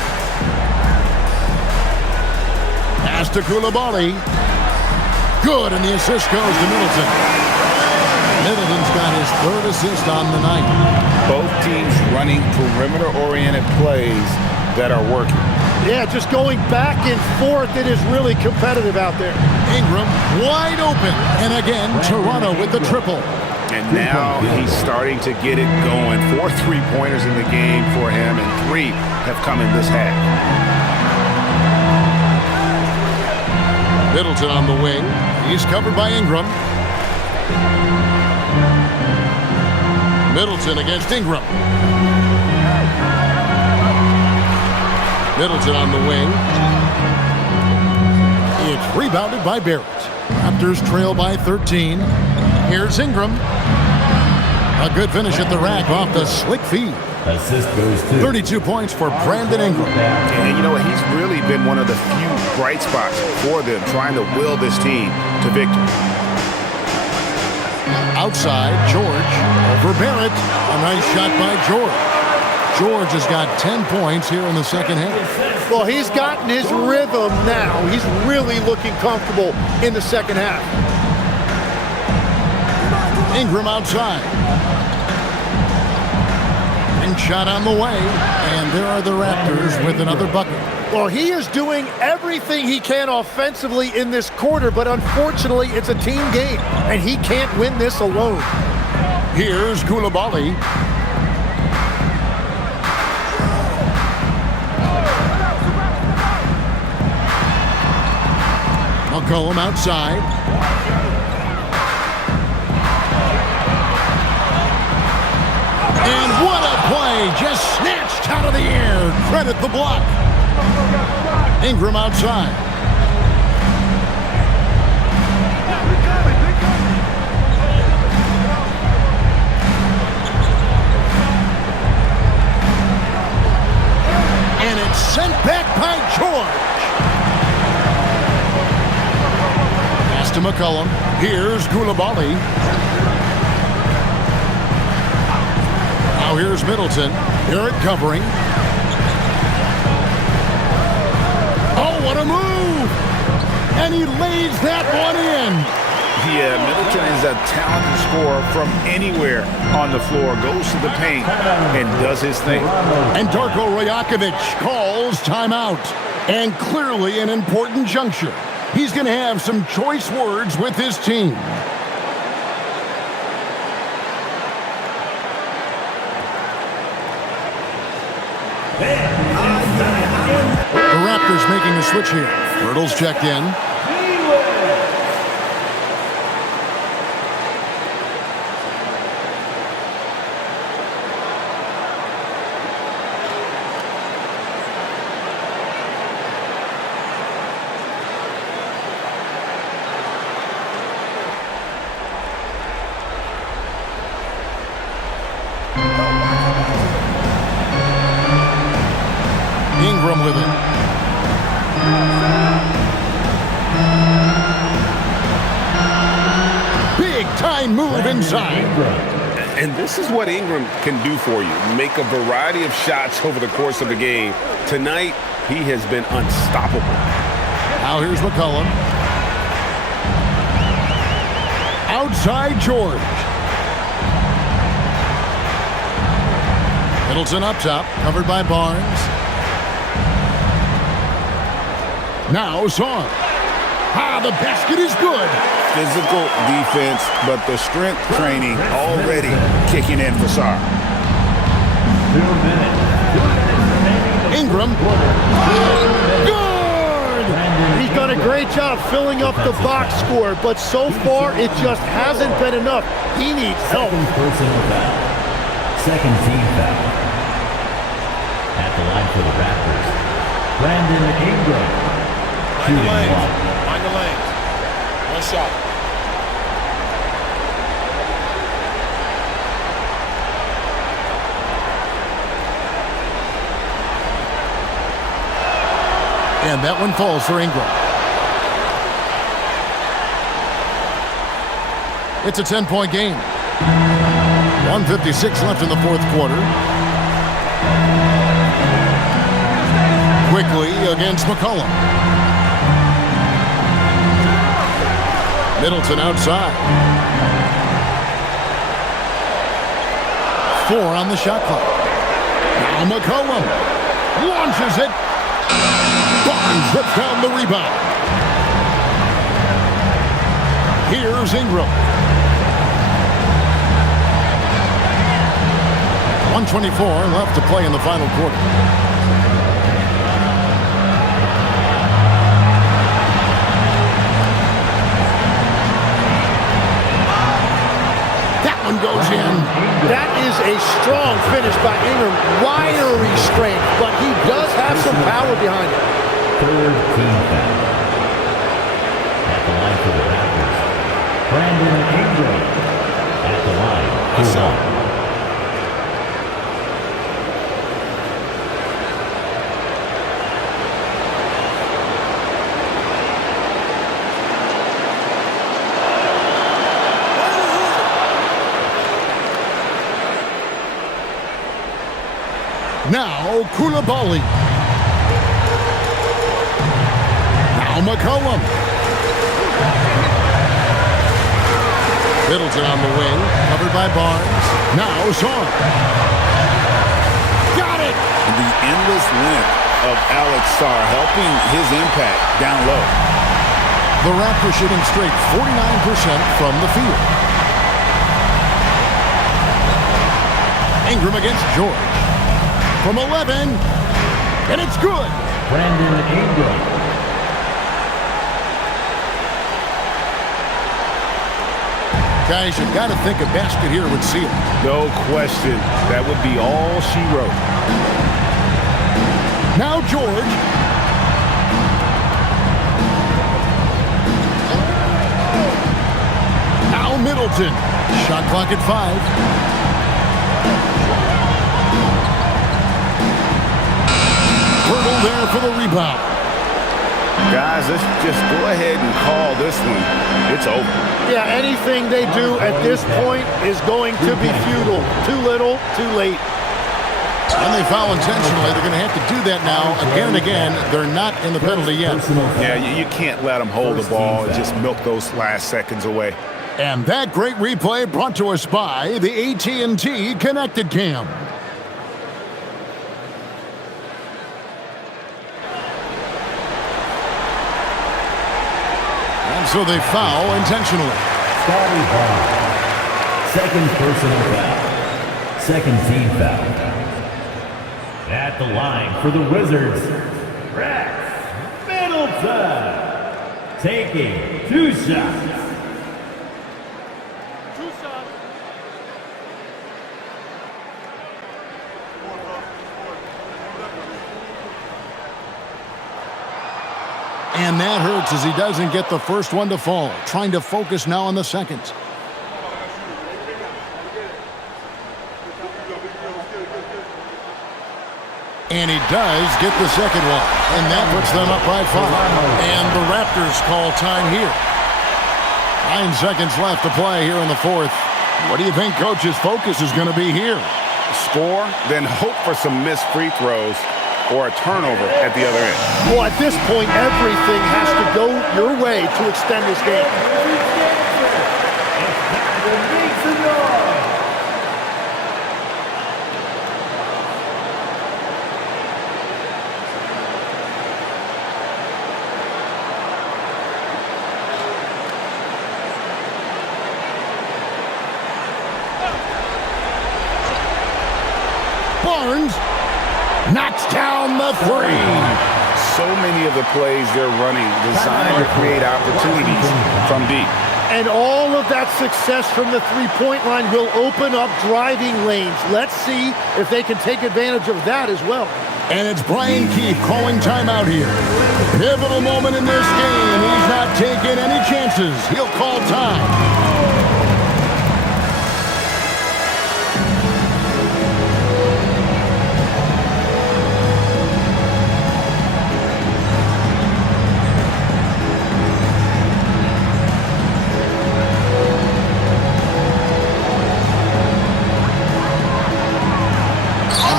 Pass to Koulibaly. Good, and the assist goes to Middleton. Middleton's got his third assist on the night. Both teams running perimeter-oriented plays that are working. Yeah, just going back and forth. It is really competitive out there. Ingram wide open. And again, Toronto with the triple. And now he's starting to get it going. 4 3-pointers in the game for him, and 3 have come in this half. Middleton on the wing. He's covered by Ingram. Middleton against Ingram. Middleton on the wing. It's rebounded by Barrett. Raptors trail by 13. Here's Ingram. A good finish at the rack off the slick feed. Assist goes to 32 points for Brandon Ingram. And you know what? He's really been one of the few bright spots for them, trying to will this team to victory. Outside, George over Barrett. A nice shot by George. George has got 10 points here in the second half. Well, he's gotten his rhythm now. He's really looking comfortable in the second half. Ingram outside. And shot on the way. And there are the Raptors with another bucket. Well, he is doing everything he can offensively in this quarter, but unfortunately, it's a team game, and he can't win this alone. Here's Koulibaly. McCollum outside. And what a play! Just snatched out of the air. Credit the block. Ingram outside. And it's sent back by George. Pass to McCollum. Here's Koulibaly. Now here's Middleton. Barrett covering. Oh, what a move! And he lays that one in. Yeah, Middleton is a talented scorer from anywhere on the floor. Goes to the paint and does his thing. And Darko Rajakovic calls timeout. And clearly an important juncture. He's going to have some choice words with his team. The Raptors making a switch here. Hurdle's checked in. Ingram with it. Big time move inside. And this is what Ingram can do for you. Make a variety of shots over the course of the game. Tonight, he has been unstoppable. Now here's McCollum. Outside George. Middleton up top, covered by Barnes. Now Song. The basket is good. Physical defense, but the strength training already kicking in for Sarr. Ingram. Good! He's done a great job filling up the box score, but so far it just hasn't been enough. He needs help. personal foul. Second team foul. At the line for the Raptors, Brandon Ingram. Shooting one. Find the lane. One shot. And that one falls for Ingram. It's a 10-point game. 1:56 left in the fourth quarter. Quickly against McCollum. Middleton outside. 4 on the shot clock. Now McCollum launches it. Barnes rips down the rebound. Here's Ingram. 1:24 left to play in the final quarter. That one goes in. That is a strong finish by Ingram. Wiry strength, but he does have some power behind it. Third team foul. At the line for the Raptors, Brandon Ingram. At the line for one. Now Koulibaly. Now McCollum. Middleton on the wing, covered by Barnes. Now Shaw. Got it! The endless length of Alex Sarr helping his impact down low. The Raptors shooting straight 49% from the field. Ingram against George. From 11, and it's good. Brandon Ingram. Guys, you've got to think a basket here would seal it. No question. That would be all she wrote. Now George. Now Middleton. Shot clock at 5. Hurdle there for the rebound. Guys, let's just go ahead and call this one. It's over. Yeah, anything they do at this point is going to be futile. Too little, too late. And they foul intentionally. They're going to have to do that now again and again. They're not in the penalty yet. Yeah, you can't let them hold the ball and just milk those last seconds away. And that great replay brought to us by the AT&T Connected Cam. So they foul intentionally. Scotty Barnes. Second personal foul. Second team foul. At the line for the Wizards, Rex Middleton. Taking 2 shots. And that hurts as he doesn't get the first one to fall. Trying to focus now on the second. And he does get the second one. And that puts them up by 5. And the Raptors call time here. 9 seconds left to play here in the fourth. What do you think Coach's focus is going to be here? Score, then hope for some missed free throws or a turnover at the other end. Well, at this point, everything has to go your way to extend this game. Barnes knocks down the 3. So many of the plays they're running designed to create opportunities from deep. And all of that success from the three-point line will open up driving lanes. Let's see if they can take advantage of that as well. And it's Brian Keefe calling timeout here. Pivotal moment in this game. He's not taking any chances. He'll call time.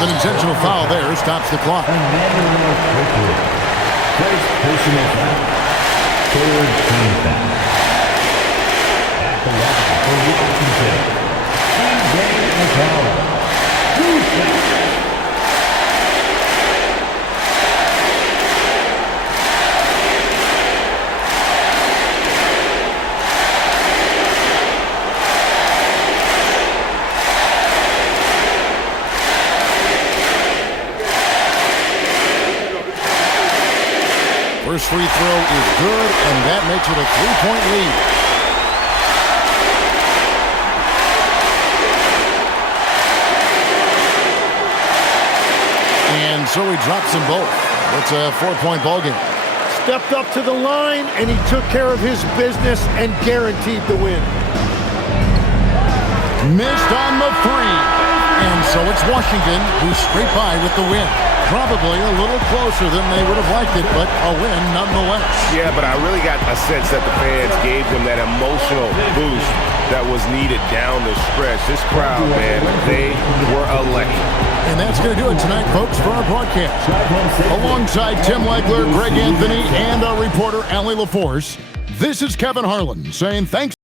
An intentional foul there stops the clock. First personal foul. Third team foul. For Washington, First free throw is good, and that makes it a 3-point lead. And so he drops them both. It's a 4-point ball game. Stepped up to the line, and he took care of his business and guaranteed the win. Missed on the three. And so it's Washington who scraped by with the win. Probably a little closer than they would have liked it, but a win nonetheless. Yeah, but I really got a sense that the fans gave them that emotional boost that was needed down the stretch. This crowd, man, they were electric. And that's going to do it tonight, folks, for our broadcast. Alongside Tim Legler, Greg Anthony, and our reporter, Allie LaForce, this is Kevin Harlan saying thanks.